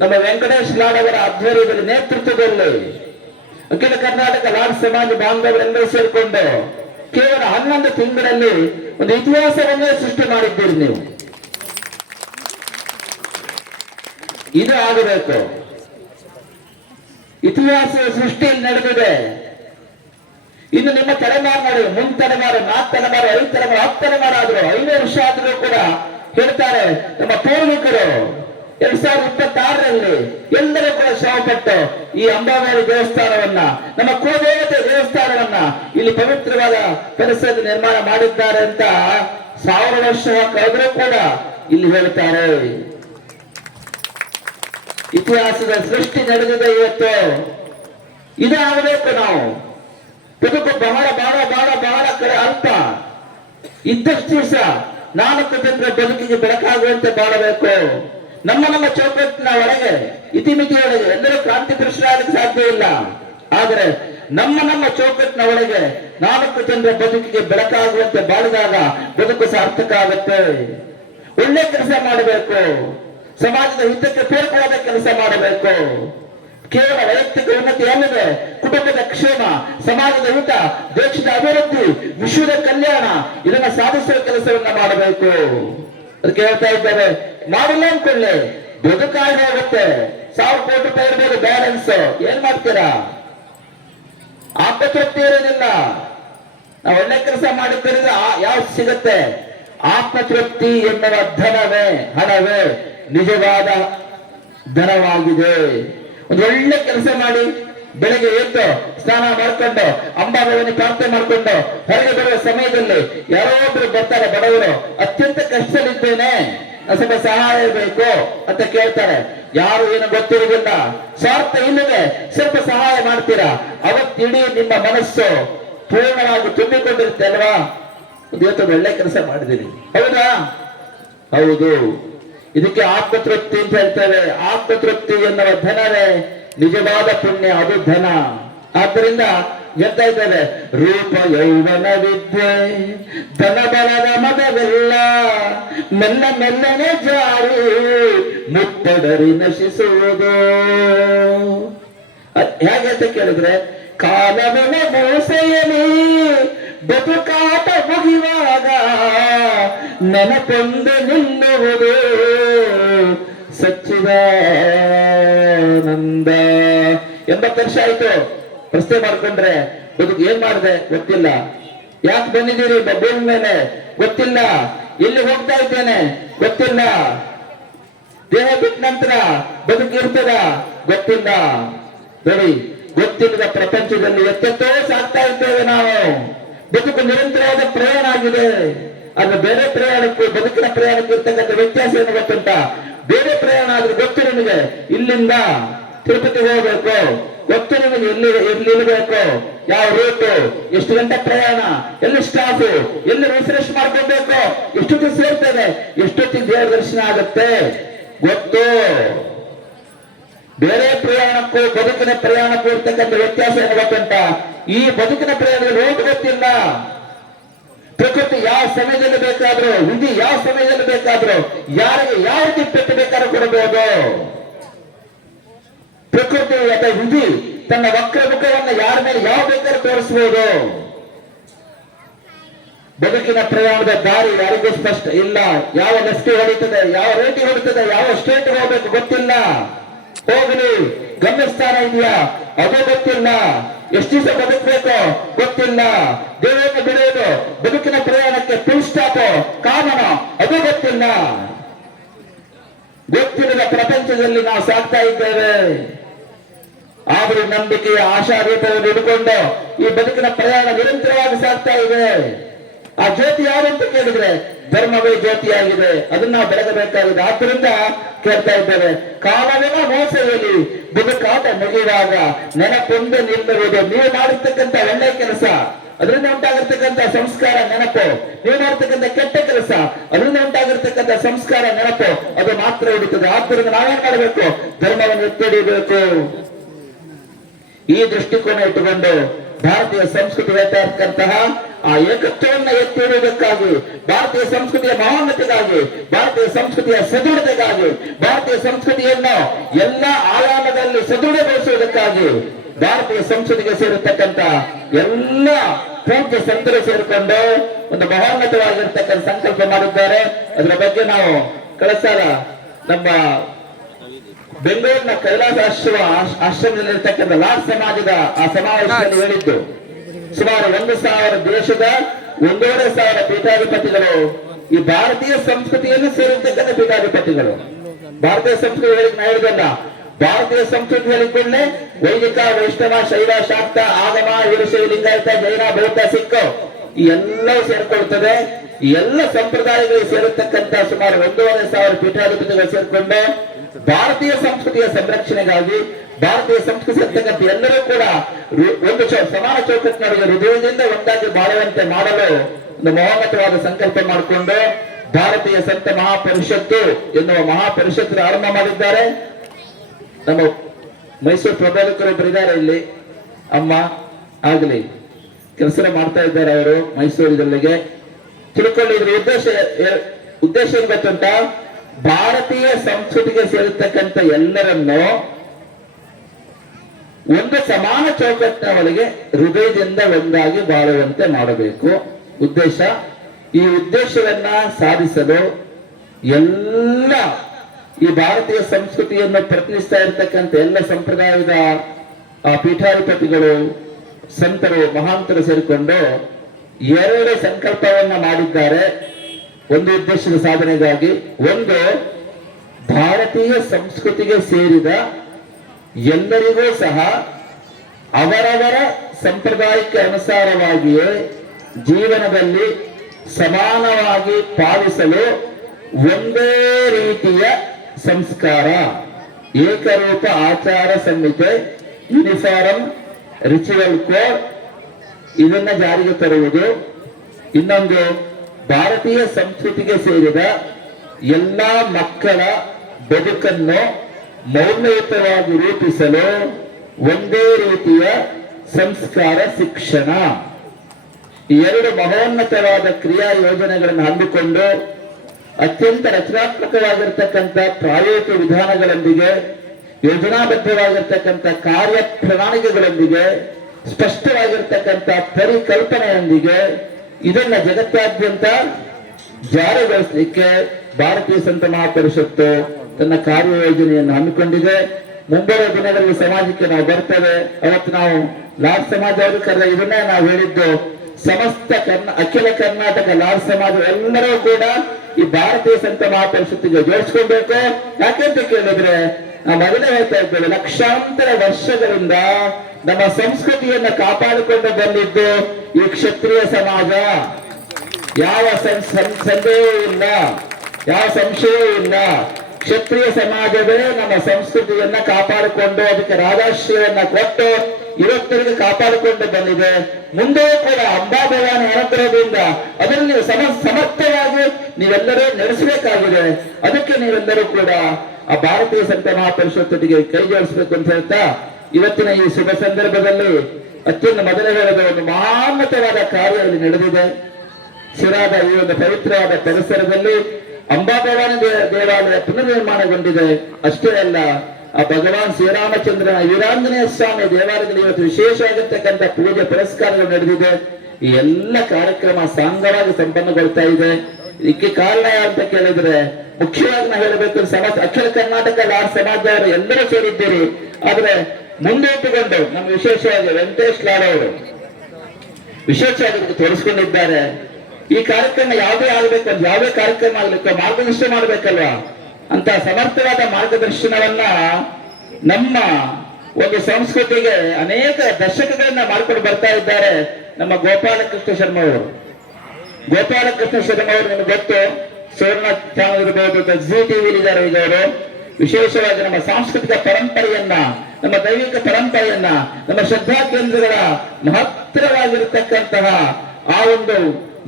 ನಮ್ಮ ವೆಂಕಟೇಶ್ ಲಾಡ್ ಅವರ ಆಧ್ವರ್ಯದಲ್ಲಿ, ನೇತೃತ್ವದಲ್ಲಿ ಅಖಿಲ ಕರ್ನಾಟಕ ಲಾಡ್ ಸಮಾಜ ಬಾಂಧವರೆಲ್ಲರೂ ಸೇರಿಕೊಂಡು ಕೇವಲ 11 ತಿಂಗಳಲ್ಲಿ ಒಂದು ಇತಿಹಾಸವನ್ನೇ ಸೃಷ್ಟಿ ಮಾಡಿದ್ದೀರಿ ನೀವು. ಇದು ಆಗಬೇಕು. ಇತಿಹಾಸ ಸೃಷ್ಟಿ ನಡೆದಿದೆ. ಇನ್ನು ನಿಮ್ಮ ತಲೆಮಾರು ನೋಡಿ, ಮುಂದ್ ತಲೆಮಾರು, 4 ತಲೆಮಾರು, 5 ತಲೆಮಾರು, 10 ತಲೆಮಾರು ಆದ್ರು, 5 ವರ್ಷ ಆದ್ರೂ ಕೂಡ ಹೇಳ್ತಾರೆ ನಮ್ಮ ಪೂರ್ವಿಕರು 2026ರಲ್ಲಿ ಎಲ್ಲರೂ ಕೂಡ ಶ್ರಮಪಟ್ಟು ಈ ಅಂಬಾಮಾರಿ ದೇವಸ್ಥಾನವನ್ನ, ನಮ್ಮ ಕುಲದೇವತೆ ದೇವಸ್ಥಾನವನ್ನ ಇಲ್ಲಿ ಪವಿತ್ರವಾದ ಪರಿಸರ ನಿರ್ಮಾಣ ಮಾಡಿದ್ದಾರೆ ಅಂತ 1000 ವರ್ಷ ಕಳೆದರೂ ಕೂಡ ಇಲ್ಲಿ ಹೇಳ್ತಾರೆ. ಇತಿಹಾಸದ ಸೃಷ್ಟಿ ನಡೆದಿದೆ ಇವತ್ತು. ಇದಾಗಬೇಕು ನಾವು. ಬದುಕು ಬಹಳ ಬಹಳ ಬಹಳ ಬಹಳ ಕಡೆ ಅಲ್ಪ. ಇದ್ದಷ್ಟು ದಿವಸ 4 ಜನರ ಬದುಕಿಗೆ ಬೆಳಕಾಗುವಂತೆ ಬಾಳಬೇಕು. ನಮ್ಮ ನಮ್ಮ ಚೌಕಟ್ಟಿನ ಒಳಗೆ ಇತಿಮಿತಿಯೊಳಗೆ ಎಲ್ಲರೂ ಕ್ರಾಂತಿ ಪುರುಷರಾಗಕ್ಕೆ ಸಾಧ್ಯ ಇಲ್ಲ. ಆದರೆ ನಮ್ಮ ನಮ್ಮ ಚೌಕಟ್ಟಿನ ಒಳಗೆ 4 ಜನರ ಬದುಕಿಗೆ ಬೆಳಕಾಗುವಂತೆ ಬಾಳಿದಾಗ ಬದುಕು ಸಾರ್ಥಕ ಆಗುತ್ತೆ. ಒಳ್ಳೆ ಕೆಲಸ ಮಾಡಬೇಕು. ಸಮಾಜದ ಹಿತಕ್ಕೆ ಪೂರಕವಾದ ಕೆಲಸ ಮಾಡಬೇಕು. ಕೇವಲ ವೈಯಕ್ತಿಕ ಉನ್ನತಿ ಅಲ್ಲದೆ ಕುಟುಂಬದ ಕ್ಷೇಮ, ಸಮಾಜದ ಹಿತ, ದೇಶದ ಅಭಿವೃದ್ಧಿ, ವಿಶ್ವದ ಕಲ್ಯಾಣ ಇದನ್ನ ಸಾಧಿಸುವ ಕೆಲಸವನ್ನ ಮಾಡಬೇಕು. ಅದಕ್ಕೆ ಹೇಳ್ತಾ ಇದ್ದಾರೆ, ಮಾಡಿಲ್ಲ ಅನ್ಕೊಳ್ಳಿ ಬದುಕಾಗಿ ಹೋಗುತ್ತೆ. 1000 ಕೋಟಿ ರೂಪಾಯಿ ಇರ್ಬೋದು ಬ್ಯಾಲೆನ್ಸ್, ಏನ್ ಮಾಡ್ತೀರಾ? ಆತ್ಮತೃಪ್ತಿ ಇರೋದಿಲ್ಲ. ನಾವು ಒಳ್ಳೆ ಕೆಲಸ ಮಾಡಿದ್ದರಿಂದ ಯಾವ್ದು ಸಿಗುತ್ತೆ? ಆತ್ಮತೃಪ್ತಿ ಎನ್ನುವ ಧನವೇ, ಹಣವೇ ನಿಜವಾದ ಧನವಾಗಿದೆ. ಒಂದು ಒಳ್ಳೆ ಕೆಲಸ ಮಾಡಿ ಬೆಳಗ್ಗೆ ಎದ್ದು ಸ್ನಾನ ಮಾಡ್ಕೊಂಡು ಅಂಬಾದೇವಿಯನ್ನು ಪ್ರಾರ್ಥನೆ ಮಾಡ್ಕೊಂಡು ಹೊರಗೆ ಬರುವ ಸಮಯದಲ್ಲಿ ಯಾರೋ ಒಬ್ರು ಬರ್ತಾರೆ, ಬಡವರು, ಅತ್ಯಂತ ಕಷ್ಟದಲ್ಲಿದ್ದೇನೆ, ಸ್ವಲ್ಪ ಸಹಾಯ ಬೇಕು ಅಂತ ಕೇಳ್ತಾರೆ. ಯಾರು ಏನು ಗೊತ್ತಿರುವುದಿಲ್ಲ, ಸ್ವಾರ್ಥ ಇಲ್ಲದೆ ಸ್ವಲ್ಪ ಸಹಾಯ ಮಾಡ್ತೀರಾ, ಅವತ್ತಿಡೀ ನಿಮ್ಮ ಮನಸ್ಸು ಪೂರ್ಣವಾಗಿ ತುಂಬಿಕೊಂಡಿರುತ್ತೆ ಅಲ್ವಾ? ಇವತ್ತು ಒಳ್ಳೆ ಕೆಲಸ ಮಾಡಿದ್ದೀನಿ, ಹೌದಾ? ಹೌದು. ಇದಕ್ಕೆ ಆತ್ಮತೃಪ್ತಿ ಅಂತ ಹೇಳ್ತೇವೆ. ಆತ್ಮತೃಪ್ತಿ ಎನ್ನುವ ಧನವೇ ನಿಜವಾದ ಪುಣ್ಯ, ಅದು ಧನ. ಆದ್ದರಿಂದ ಹೇಳ್ತಾ ಇದ್ದೇವೆ, ರೂಪ ಯೌವನ ವಿದ್ಯೆ ಧನ ಬಲದ ಮದವೆಲ್ಲ ಮೆಲ್ಲ ಮೆಲ್ಲನೆ ಜಾರಿ ಮುತ್ತಡರಿ ನಶಿಸುವುದು. ಹೇಗೆ ಅಂತ ಕೇಳಿದ್ರೆ, ಕಾಲವಿನ ಮೋಸೆಯಲಿ ಬದುಕಾಟ ಮುಗಿವಾಗ ನೆನಪೊಂದು ನಿಲ್ಲುವುದು ಸಚ್ಚಿದಾನಂದ. 80 ವರ್ಷ ಆಯ್ತು ಪ್ರಶ್ನೆ ಮಾಡ್ಕೊಂಡ್ರೆ, ಬದುಕು ಏನ್ ಮಾಡಿದೆ ಗೊತ್ತಿಲ್ಲ. ಯಾಕೆ ಬಂದಿದ್ದೀರಿ ಭೂಮಿ ಮೇಲೆ ಗೊತ್ತಿಲ್ಲ. ಎಲ್ಲಿ ಹೋಗ್ತಾ ಇದ್ದೇನೆ ಗೊತ್ತಿಲ್ಲ. ದೇಹ ಬಿಟ್ಟ ನಂತರ ಬದುಕು ಇರ್ತದ ಗೊತ್ತಿಲ್ಲ. ನೋಡಿ, ಗೊತ್ತಿಲ್ಲದ ಪ್ರಪಂಚದಲ್ಲಿ ಎತ್ತೆತ್ತೋ ಸಾಕ್ತಾ ಇದ್ದೇವೆ ನಾವು. ಬದುಕು ನಿರಂತರವಾದ ಪ್ರಯಾಣ ಆಗಿದೆ. ಅದು ಬೇರೆ ಪ್ರಯಾಣಕ್ಕೂ ಬದುಕಿನ ಪ್ರಯಾಣಕ್ಕೂ ಇರ್ತಕ್ಕಂಥ ವ್ಯತ್ಯಾಸ ಏನು ಗೊತ್ತುಂಟ? ಬೇರೆ ಪ್ರಯಾಣ ಆದ್ರೆ ಗೊತ್ತು ನಿಮಗೆ, ಇಲ್ಲಿಂದ ತಿರುಪತಿಗೆ ಹೋಗ್ಬೇಕು, ಗೊತ್ತು ನಿಮಗೆ ಎಲ್ಲಿ ಇರಬೇಕು, ಯಾವ ರೂಟು, ಎಷ್ಟು ಗಂಟೆ ಪ್ರಯಾಣ, ಎಲ್ಲಿ ಸ್ಟಾಫು, ಎಲ್ಲಿ ರಿಫ್ರೆಶ್ ಮಾಡ್ಕೋಬೇಕು, ಎಷ್ಟೊತ್ತಿಗೆ ಸೇರ್ತದೆ, ಎಷ್ಟೊತ್ತಿಗೆ ದೇವರ ದರ್ಶನ ಆಗುತ್ತೆ ಗೊತ್ತು. ಬೇರೆ ಪ್ರಯಾಣಕ್ಕೂ ಬದುಕಿನ ಪ್ರಯಾಣಕ್ಕೂ ಇರ್ತಕ್ಕಂಥ ವ್ಯತ್ಯಾಸ ಏನು ಗೊತ್ತುಂಟ? ಈ ಬದುಕಿನ ಪ್ರಯಾಣದಲ್ಲಿ ರೋಡ್ ಗೊತ್ತಿಲ್ಲ. ಪ್ರಕೃತಿ ಯಾವ ಸಮಯದಲ್ಲಿ ಬೇಕಾದ್ರೂ, ವಿಧಿ ಯಾವ ಸಮಯದಲ್ಲಿ ಬೇಕಾದ್ರೂ, ಯಾರಿಗೆ ಯಾವ ರೀತಿ ಪೆಟ್ಟು ಬೇಕಾದ್ರೂ ಕೊಡಬಹುದು. ಪ್ರಕೃತಿ ಅಥವಾ ವಿಧಿ ತನ್ನ ವಕ್ರ ಮುಖವನ್ನು ಯಾರ ಮೇಲೆ ಯಾವ ಬೇಕಾದ್ರೂ ತೋರಿಸಬಹುದು. ಬದುಕಿನ ಪ್ರಯಾಣದ ದಾರಿ ಯಾರಿಗೂ ಸ್ಪಷ್ಟ ಇಲ್ಲ. ಯಾವ ಲೆಫ್ಟ್ ಹೊಡಿತದೆ, ಯಾವ ರೇಟಿ ಹೊಡಿತದೆ, ಯಾವ ಸ್ಟ್ರೇಟ್ ಹೋಗ್ಬೇಕು ಗೊತ್ತಿಲ್ಲ. ಹೋಗಲಿ, ಗಮ್ಯಸ್ಥಾನ ಇದೆಯಾ ಅದು ಗೊತ್ತಿಲ್ಲ. ಎಷ್ಟು ದಿವಸ ಬದುಕಬೇಕು ಗೊತ್ತಿಲ್ಲ. ದೇವರನ್ನು ಬಿಡುವುದು, ಬದುಕಿನ ಪ್ರಯಾಣಕ್ಕೆ ಫುಲ್ ಸ್ಟಾಪ್, ಕಾಮನ ಅದು ಗೊತ್ತಿಲ್ಲ. ಗೊತ್ತಿಲ್ಲದ ಪ್ರಪಂಚದಲ್ಲಿ ನಾವು ಸಾಕ್ತಾ ಇದ್ದೇವೆ. ಆದರೂ ನಂಬಿಕೆಯ ಆಶಾದೀಪವನ್ನು ಹಿಡ್ಕೊಂಡು ಈ ಬದುಕಿನ ಪ್ರಯಾಣ ನಿರಂತರವಾಗಿ ಸಾಗ್ತಾ ಇದೆ. ಆ ಜ್ಯೋತಿ ಯಾರು ಅಂತ ಕೇಳಿದ್ರೆ ಧರ್ಮವೇ ಜ್ಯೋತಿಯಾಗಿದೆ. ಅದನ್ನ ನಾವು ಬೆಳಗಬೇಕಾಗಿದೆ. ಆದ್ದರಿಂದ ಕೇಳ್ತಾ ಇದ್ದೇವೆ, ಕಾಲವಿನ ಮೋಸೆಯಲ್ಲಿ ಬದುಕಾಟ ಮುಗಿಯುವಾಗ ನೆನಪೊಂದು ನಿಲ್ಲುವುದು. ನೀವು ಮಾಡಿರ್ತಕ್ಕಂಥ ಒಳ್ಳೆ ಕೆಲಸ, ಅದರಿಂದ ಉಂಟಾಗಿರ್ತಕ್ಕಂಥ ಸಂಸ್ಕಾರ ನೆನಪು, ನೀವು ಮಾಡ್ತಕ್ಕಂಥ ಕೆಟ್ಟ ಕೆಲಸ, ಅದರಿಂದ ಉಂಟಾಗಿರ್ತಕ್ಕಂಥ ಸಂಸ್ಕಾರ ನೆನಪು, ಅದು ಮಾತ್ರ ಹಿಡಿತದೆ. ಆದ್ದರಿಂದ ನಾವೇನ್ ಮಾಡಬೇಕು? ಧರ್ಮವನ್ನು ಎತ್ತಿ ಹಿಡಿಯಬೇಕು. ಈ ದೃಷ್ಟಿಕೋನ ಇಟ್ಟುಕೊಂಡು ಭಾರತೀಯ ಸಂಸ್ಕೃತಿ ಇರತಕ್ಕಂತಹ ಆ ಏಕತ್ವವನ್ನು ಎತ್ತಿ ಹಿಡಿಯುವುದಕ್ಕಾಗಿ, ಭಾರತೀಯ ಸಂಸ್ಕೃತಿಯ ಮಹೋನ್ನತಿಗಾಗಿ, ಭಾರತೀಯ ಸಂಸ್ಕೃತಿಯ ಸದೃಢತೆಗಾಗಿ, ಭಾರತೀಯ ಸಂಸ್ಕೃತಿಯನ್ನು ಎಲ್ಲ ಆಯಾಮದಲ್ಲಿ ಸದೃಢಗೊಳಿಸುವುದಕ್ಕಾಗಿ ಭಾರತೀಯ ಸಂಸ್ಕೃತಿಗೆ ಸೇರಿರ್ತಕ್ಕಂಥ ಎಲ್ಲ ಪೂಜ್ಯ ಸಂತರು ಸೇರಿಕೊಂಡು ಒಂದು ಮಹೋನ್ನತವಾಗಿರ್ತಕ್ಕಂಥ ಸಂಕಲ್ಪ ಮಾಡಿದ್ದಾರೆ. ಅದರ ಬಗ್ಗೆ ನಾವು ಕಳೆದ ಸಾಲ ನಮ್ಮ ಬೆಂಗಳೂರಿನ ಕೈಲಾಸ ಆಶ್ರಮದಲ್ಲಿರ್ತಕ್ಕಂಥ ಲಾಡ್ ಸಮಾಜದ ಆ ಸಮಾವೇಶದಲ್ಲಿ ಹೇಳಿದ್ದು, ಸುಮಾರು 1,000 ದೇಶದ 1,500 ಪೀಠಾಧಿಪತಿಗಳು ಈ ಭಾರತೀಯ ಸಂಸ್ಕೃತಿಯನ್ನು ಸೇರಿರ್ತಕ್ಕಂಥ ಪೀಠಾಧಿಪತಿಗಳು. ಭಾರತೀಯ ಸಂಸ್ಕೃತಿ ಹೇಳಿಕ್ ನಾ ಹೇಳಿದಲ್ಲ, ಭಾರತೀಯ ಸಂಸ್ಕೃತಿ ಹೇಳಿಕೊಂಡೆ ವೈದಿಕ, ವೈಷ್ಣವ, ಶೈವ, ಶಾಕ್ತ, ಆಗಮ, ವೀರಶೈವ, ಲಿಂಗಾಯತ, ಜೈನ, ಬೌದ್ಧ, ಸಿಖ್ ಈ ಎಲ್ಲವೂ ಸೇರ್ಕೊಳ್ತದೆ. ಈ ಎಲ್ಲ ಸಂಪ್ರದಾಯಗಳಿಗೆ ಸೇರಿರ್ತಕ್ಕಂಥ ಸುಮಾರು 1,500 ಪೀಠಾಧಿಪತಿಗಳು ಸೇರಿಕೊಂಡು ಭಾರತೀಯ ಸಂಸ್ಕೃತಿಯ ಸಂರಕ್ಷಣೆಗಾಗಿ ಭಾರತೀಯ ಸಂಸ್ಕೃತಿ ಇರ್ತಕ್ಕಂಥ ಎಲ್ಲರೂ ಕೂಡ ಒಂದು ಸಮಾನ ಚೌಕಟ್ಟಿನೊಳಗೆ ಹೃದಯದಿಂದ ಒಂದಾಗಿ ಬಾಳುವಂತೆ ಮಾಡಲು ಒಂದು ಮಹೋನ್ನತವಾದ ಸಂಕಲ್ಪ ಮಾಡಿಕೊಂಡು ಭಾರತೀಯ ಸಂತ ಮಹಾಪರಿಷತ್ತು ಎನ್ನುವ ಮಹಾಪರಿಷತ್ತು ಆರಂಭ ಮಾಡಿದ್ದಾರೆ. ನಮ್ಮ ಮೈಸೂರು ಪ್ರಬೋಧಕರೊಬ್ಬರು ಇದ್ದಾರೆ ಇಲ್ಲಿ, ಅಮ್ಮ ಆಗಲಿ ಕೆಲಸ ಮಾಡ್ತಾ ಇದ್ದಾರೆ ಅವರು ಮೈಸೂರಿನಲ್ಲಿಗೆ. ತಿಳ್ಕೊಂಡಿದ್ರ ಉದ್ದೇಶ ಏನ್ ಗೊತ್ತುಂಟ, ಭಾರತೀಯ ಸಂಸ್ಕೃತಿಗೆ ಸೇರಿರ್ತಕ್ಕಂಥ ಎಲ್ಲರನ್ನು ಒಂದು ಸಮಾನ ಚೌಕಟ್ಟಿನ ಒಳಗೆ ಹೃದಯದಿಂದ ಒಂದಾಗಿ ಬಾಳುವಂತೆ ಮಾಡಬೇಕು ಉದ್ದೇಶ. ಈ ಉದ್ದೇಶವನ್ನ ಸಾಧಿಸಲು ಎಲ್ಲ ಈ ಭಾರತೀಯ ಸಂಸ್ಕೃತಿಯನ್ನು ಪ್ರತಿನಿಧಿಸ್ತಾ ಇರತಕ್ಕಂಥ ಎಲ್ಲ ಸಂಪ್ರದಾಯದ ಪೀಠಾಧಿಪತಿಗಳು, ಸಂತರು, ಮಹಾಂತರು ಸೇರಿಕೊಂಡು 2 ಸಂಕಲ್ಪವನ್ನ ಮಾಡಿದ್ದಾರೆ ಒಂದು ಉದ್ದೇಶದ ಸಾಧನೆಗಾಗಿ. ಒಂದು, ಭಾರತೀಯ ಸಂಸ್ಕೃತಿಗೆ ಸೇರಿದ ಎಲ್ಲರಿಗೂ ಸಹ ಅವರವರ ಸಂಪ್ರದಾಯಕ್ಕೆ ಅನುಸಾರವಾಗಿಯೇ ಜೀವನದಲ್ಲಿ ಸಮಾನವಾಗಿ ಪಾಲಿಸಲು ಒಂದೇ ರೀತಿಯ ಸಂಸ್ಕಾರ, ಏಕರೂಪ ಆಚಾರ ಸಂಹಿತೆ, ಯೂನಿಫಾರ್ಮ್ ರಿಚುವಲ್ ಕೋಡ್ ಇದನ್ನ ಜಾರಿಗೆ ತರುವುದು. ಇನ್ನೊಂದು, ಭಾರತೀಯ ಸಂಸ್ಕೃತಿಗೆ ಸೇರಿದ ಎಲ್ಲಾ ಮಕ್ಕಳ ಬದುಕನ್ನು ಮೌಲ್ಯಯುತವಾಗಿ ರೂಪಿಸಲು ಒಂದೇ ರೀತಿಯ ಸಂಸ್ಕಾರ ಶಿಕ್ಷಣ. ಈ 2 ಮಹೋನ್ನತವಾದ ಕ್ರಿಯಾ ಯೋಜನೆಗಳನ್ನು ಹಮ್ಮಿಕೊಂಡು ಅತ್ಯಂತ ರಚನಾತ್ಮಕವಾಗಿರ್ತಕ್ಕಂಥ ಪ್ರಾಯೋಗಿಕ ವಿಧಾನಗಳೊಂದಿಗೆ, ಯೋಜನಾಬದ್ಧವಾಗಿರ್ತಕ್ಕಂಥ ಕಾರ್ಯ ಪ್ರಣಾಳಿಕೆಗಳೊಂದಿಗೆ, ಸ್ಪಷ್ಟವಾಗಿರ್ತಕ್ಕಂಥ ಪರಿಕಲ್ಪನೆಯೊಂದಿಗೆ ಇದನ್ನ ಜಗತ್ತಾದ್ಯಂತ ಜಾರಿಗೊಳಿಸಲಿಕ್ಕೆ ಭಾರತೀಯ ಸಂತ ಮಹಾಪರಿಷತ್ತು ತನ್ನ ಕಾರ್ಯಯೋಜನೆಯನ್ನು ಹಮ್ಮಿಕೊಂಡಿದೆ. ಮುಂಬರುವ ದಿನಗಳಲ್ಲಿ ಸಮಾಜಕ್ಕೆ ನಾವು ಬರ್ತೇವೆ. ಅವತ್ತು ನಾವು ಲಾಡ್ ಸಮಾಜ ಅವರು ಕರೆದ ಇದನ್ನೇ ನಾವು ಹೇಳಿದ್ದು, ಸಮಸ್ತ ಅಖಿಲ ಕರ್ನಾಟಕ ಲಾಡ್ ಸಮಾಜ ಎಲ್ಲರೂ ಕೂಡ ಈ ಭಾರತೀಯ ಸಂತ ಮಹಾಪರಿಷತ್ತಿಗೆ ಜೋಡಿಸ್ಕೊಳ್ಬೇಕು. ಯಾಕೆಂತ ಕೇಳಿದ್ರೆ, ನಾವು ಮೊದಲೇ ಹೇಳ್ತಾ ಇದ್ದೇವೆ, ಲಕ್ಷಾಂತರ ವರ್ಷಗಳಿಂದ ನಮ್ಮ ಸಂಸ್ಕೃತಿಯನ್ನು ಕಾಪಾಡಿಕೊಂಡು ಬಂದಿದ್ದು ಈ ಕ್ಷತ್ರಿಯ ಸಮಾಜ. ಯಾವ ಸಂದೇಹವೂ ಇಲ್ಲ, ಯಾವ ಸಂಶಯವೂ ಇಲ್ಲ. ಕ್ಷತ್ರಿಯ ಸಮಾಜವೇ ನಮ್ಮ ಸಂಸ್ಕೃತಿಯನ್ನ ಕಾಪಾಡಿಕೊಂಡು ಅದಕ್ಕೆ ರಾಜಾಶ್ರಯವನ್ನ ಕೊಟ್ಟು ಇವತ್ತರಿಗೆ ಕಾಪಾಡಿಕೊಂಡು ಬಂದಿದೆ. ಮುಂದೆ ಕೂಡ ಅಂಬಾಭವಾನಿ ಅನುಗ್ರಹದಿಂದ ಅದನ್ನು ನೀವು ಸಮರ್ಥವಾಗಿ ನೀವೆಲ್ಲರೂ ನಡೆಸಬೇಕಾಗಿದೆ. ಅದಕ್ಕೆ ನೀವೆಲ್ಲರೂ ಕೂಡ ಆ ಭಾರತೀಯ ಸಂತ ಮಹಾಪರಿಷತ್ತಿಗೆ ಕೈ ಜೋಡಿಸಬೇಕು ಅಂತ ಹೇಳ್ತಾ, ಇವತ್ತಿನ ಈ ಶುಭ ಸಂದರ್ಭದಲ್ಲಿ ಅತ್ಯಂತ ಮೊದಲೇ ಹೇಳಿದ ಒಂದು ಮಹೋನ್ನತವಾದ ಕಾರ್ಯ ಇಲ್ಲಿ ನಡೆದಿದೆ. ಶಿರಾದ ಈ ಒಂದು ಪವಿತ್ರವಾದ ಪರಿಸರದಲ್ಲಿ ಅಂಬಾಭವಾನಿ ದೇವಾಲಯ ಪುನರ್ನಿರ್ಮಾಣಗೊಂಡಿದೆ. ಅಷ್ಟೇ ಅಲ್ಲ, ಆ ಭಗವಾನ್ ಶ್ರೀರಾಮಚಂದ್ರನ ವೀರಾಂಜನೇಯ ಸ್ವಾಮಿ ದೇವಾಲಯದಲ್ಲಿ ಇವತ್ತು ವಿಶೇಷವಾಗಿರ್ತಕ್ಕಂಥ ಪೂಜೆ ಪುರಸ್ಕಾರಗಳು ನಡೆದಿದೆ. ಈ ಎಲ್ಲ ಕಾರ್ಯಕ್ರಮ ಸಾಂಗವಾಗಿ ಸಂಪನ್ನಗೊಳ್ತಾ ಇದೆ. ಇದಕ್ಕೆ ಕಾರಣ ಅಂತ ಕೇಳಿದ್ರೆ, ಮುಖ್ಯವಾಗಿ ನಾವು ಹೇಳಬೇಕು, ಅಖಿಲ ಕರ್ನಾಟಕ ಲಾಡ್ ಸಮಾಜದವರು ಎಲ್ಲರೂ ಸೇರಿದ್ದೀರಿ. ಆದ್ರೆ ಮುಂದಿಟ್ಟುಕೊಂಡು ನಮ್ಮ ವಿಶೇಷವಾಗಿ ವೆಂಕಟೇಶ್ ಲಾಡ್ ಅವರು ವಿಶೇಷವಾಗಿ ತೋರಿಸ್ಕೊಂಡಿದ್ದಾರೆ. ಈ ಕಾರ್ಯಕ್ರಮ ಯಾವುದೇ ಆಗ್ಬೇಕು, ಯಾವುದೇ ಕಾರ್ಯಕ್ರಮ ಆಗ್ಲಿಕ್ಕೆ ಮಾರ್ಗದರ್ಶನ ಮಾಡ್ಬೇಕಲ್ವಾ ಅಂತ ಸಮರ್ಥವಾದ ಮಾರ್ಗದರ್ಶನವನ್ನ ನಮ್ಮ ಒಂದು ಸಂಸ್ಕೃತಿಗೆ ಅನೇಕ ದಶಕಗಳನ್ನ ಮಾಡ್ಕೊಂಡು ಬರ್ತಾ ಇದ್ದಾರೆ ನಮ್ಮ ಗೋಪಾಲಕೃಷ್ಣ ಶರ್ಮಾ ಅವರು. ಗೋಪಾಲಕೃಷ್ಣ ಶರ್ಮಾ ಅವರು ನಿಮ್ಗೆ ಗೊತ್ತು, ಸುವರ್ಣ ಚಾನಲ್ ಇರಬಹುದು, ಜಿ ಟಿವಿ ಇದ್ದಾರೆ. ಈಗ ಅವರು ವಿಶೇಷವಾಗಿ ನಮ್ಮ ಸಾಂಸ್ಕೃತಿಕ ಪರಂಪರೆಯನ್ನ, ನಮ್ಮ ದೈವಿಕ ಪರಂಪರೆಯನ್ನ, ನಮ್ಮ ಶ್ರದ್ಧಾ ಕೇಂದ್ರಗಳ ಮಹತ್ತರವಾಗಿರತಕ್ಕಂತಹ ಆ ಒಂದು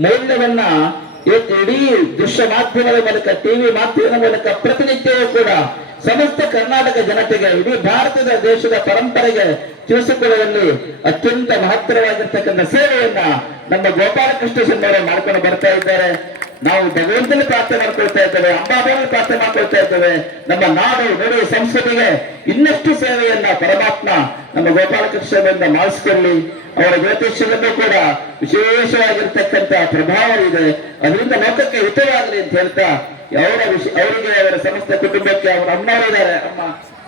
ಮೌಲ್ಯವನ್ನ ಇವತ್ತು ಇಡೀ ದೃಶ್ಯ ಮಾಧ್ಯಮದ ಮೂಲಕ, ಟಿವಿ ಮಾಧ್ಯಮದ ಮೂಲಕ ಪ್ರತಿನಿತ್ಯವೂ ಕೂಡ ಸಮಸ್ತ ಕರ್ನಾಟಕ ಜನತೆಗೆ, ಇಡೀ ಭಾರತದ ದೇಶದ ಪರಂಪರೆಗೆ ತಿಳಿಸಿಕೊಳ್ಳುವಲ್ಲಿ ಅತ್ಯಂತ ಮಹತ್ತರವಾಗಿರ್ತಕ್ಕಂಥ ಸೇವೆಯನ್ನ ನಮ್ಮ ಗೋಪಾಲಕೃಷ್ಣ ಶರ್ಮಾ ಮಾಡ್ಕೊಂಡು ಬರ್ತಾ ಇದ್ದಾರೆ. ನಾವು ಭಗವಂತನ ಪ್ರಾರ್ಥನೆ ಮಾಡ್ಕೊಳ್ತಾ ಇದ್ದೇವೆ, ಅಂಬಾಭವಾನಿ ಪ್ರಾರ್ಥನೆ ಮಾಡ್ಕೊಳ್ತಾ ಇದ್ದೇವೆ. ನಮ್ಮ ನಾಡು ನುಡಿ ಸಂಸ್ಕೃತಿಗೆ ಇನ್ನಷ್ಟು ಸೇವೆಯನ್ನ ಪರಮಾತ್ಮ ನಮ್ಮ ಗೋಪಾಲಕೃಷ್ಣರಿಂದ ಮಾಡಿಸಿಕೊಳ್ಳಿ. ಅವರ ಜ್ಯೋತಿಷ್ಯದಲ್ಲೂ ಕೂಡ ವಿಶೇಷವಾಗಿರ್ತಕ್ಕಂಥ ಪ್ರಭಾವ ಇದೆ. ಅದರಿಂದ ಲೋಕಕ್ಕೆ ಹಿತವಾಗಲಿ ಅಂತ ಹೇಳ್ತಾ, ಅವರಿಗೆ, ಅವರ ಸಮಸ್ತ ಕುಟುಂಬಕ್ಕೆ, ಅವರ ಅಮ್ಮನವರಿದ್ದಾರೆ, ಅಮ್ಮ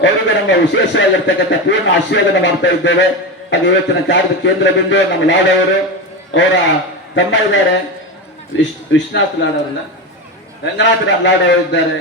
ಅವರಿಗೆ ನಮ್ಮ ವಿಶೇಷವಾಗಿರ್ತಕ್ಕಂಥ ಪೂರ್ಣ ಆಶೀರ್ವಾದ ಮಾಡ್ತಾ ಇದ್ದೇವೆ. ಹಾಗೆ ಇವತ್ತಿನ ಕಾರ್ಯದ ಕೇಂದ್ರ ಬಿಂದು ನಮ್ಮ ಲಾಡ್ ಅವರು, ಅವರ ತಮ್ಮ ಇದ್ದಾರೆ ವಿಶ್ವನಾಥ್ ಲಾಡ್ ಅವರನ್ನ, ರಂಗನಾಥ ಲಾಡ್ ಅವರು ಇದ್ದಾರೆ.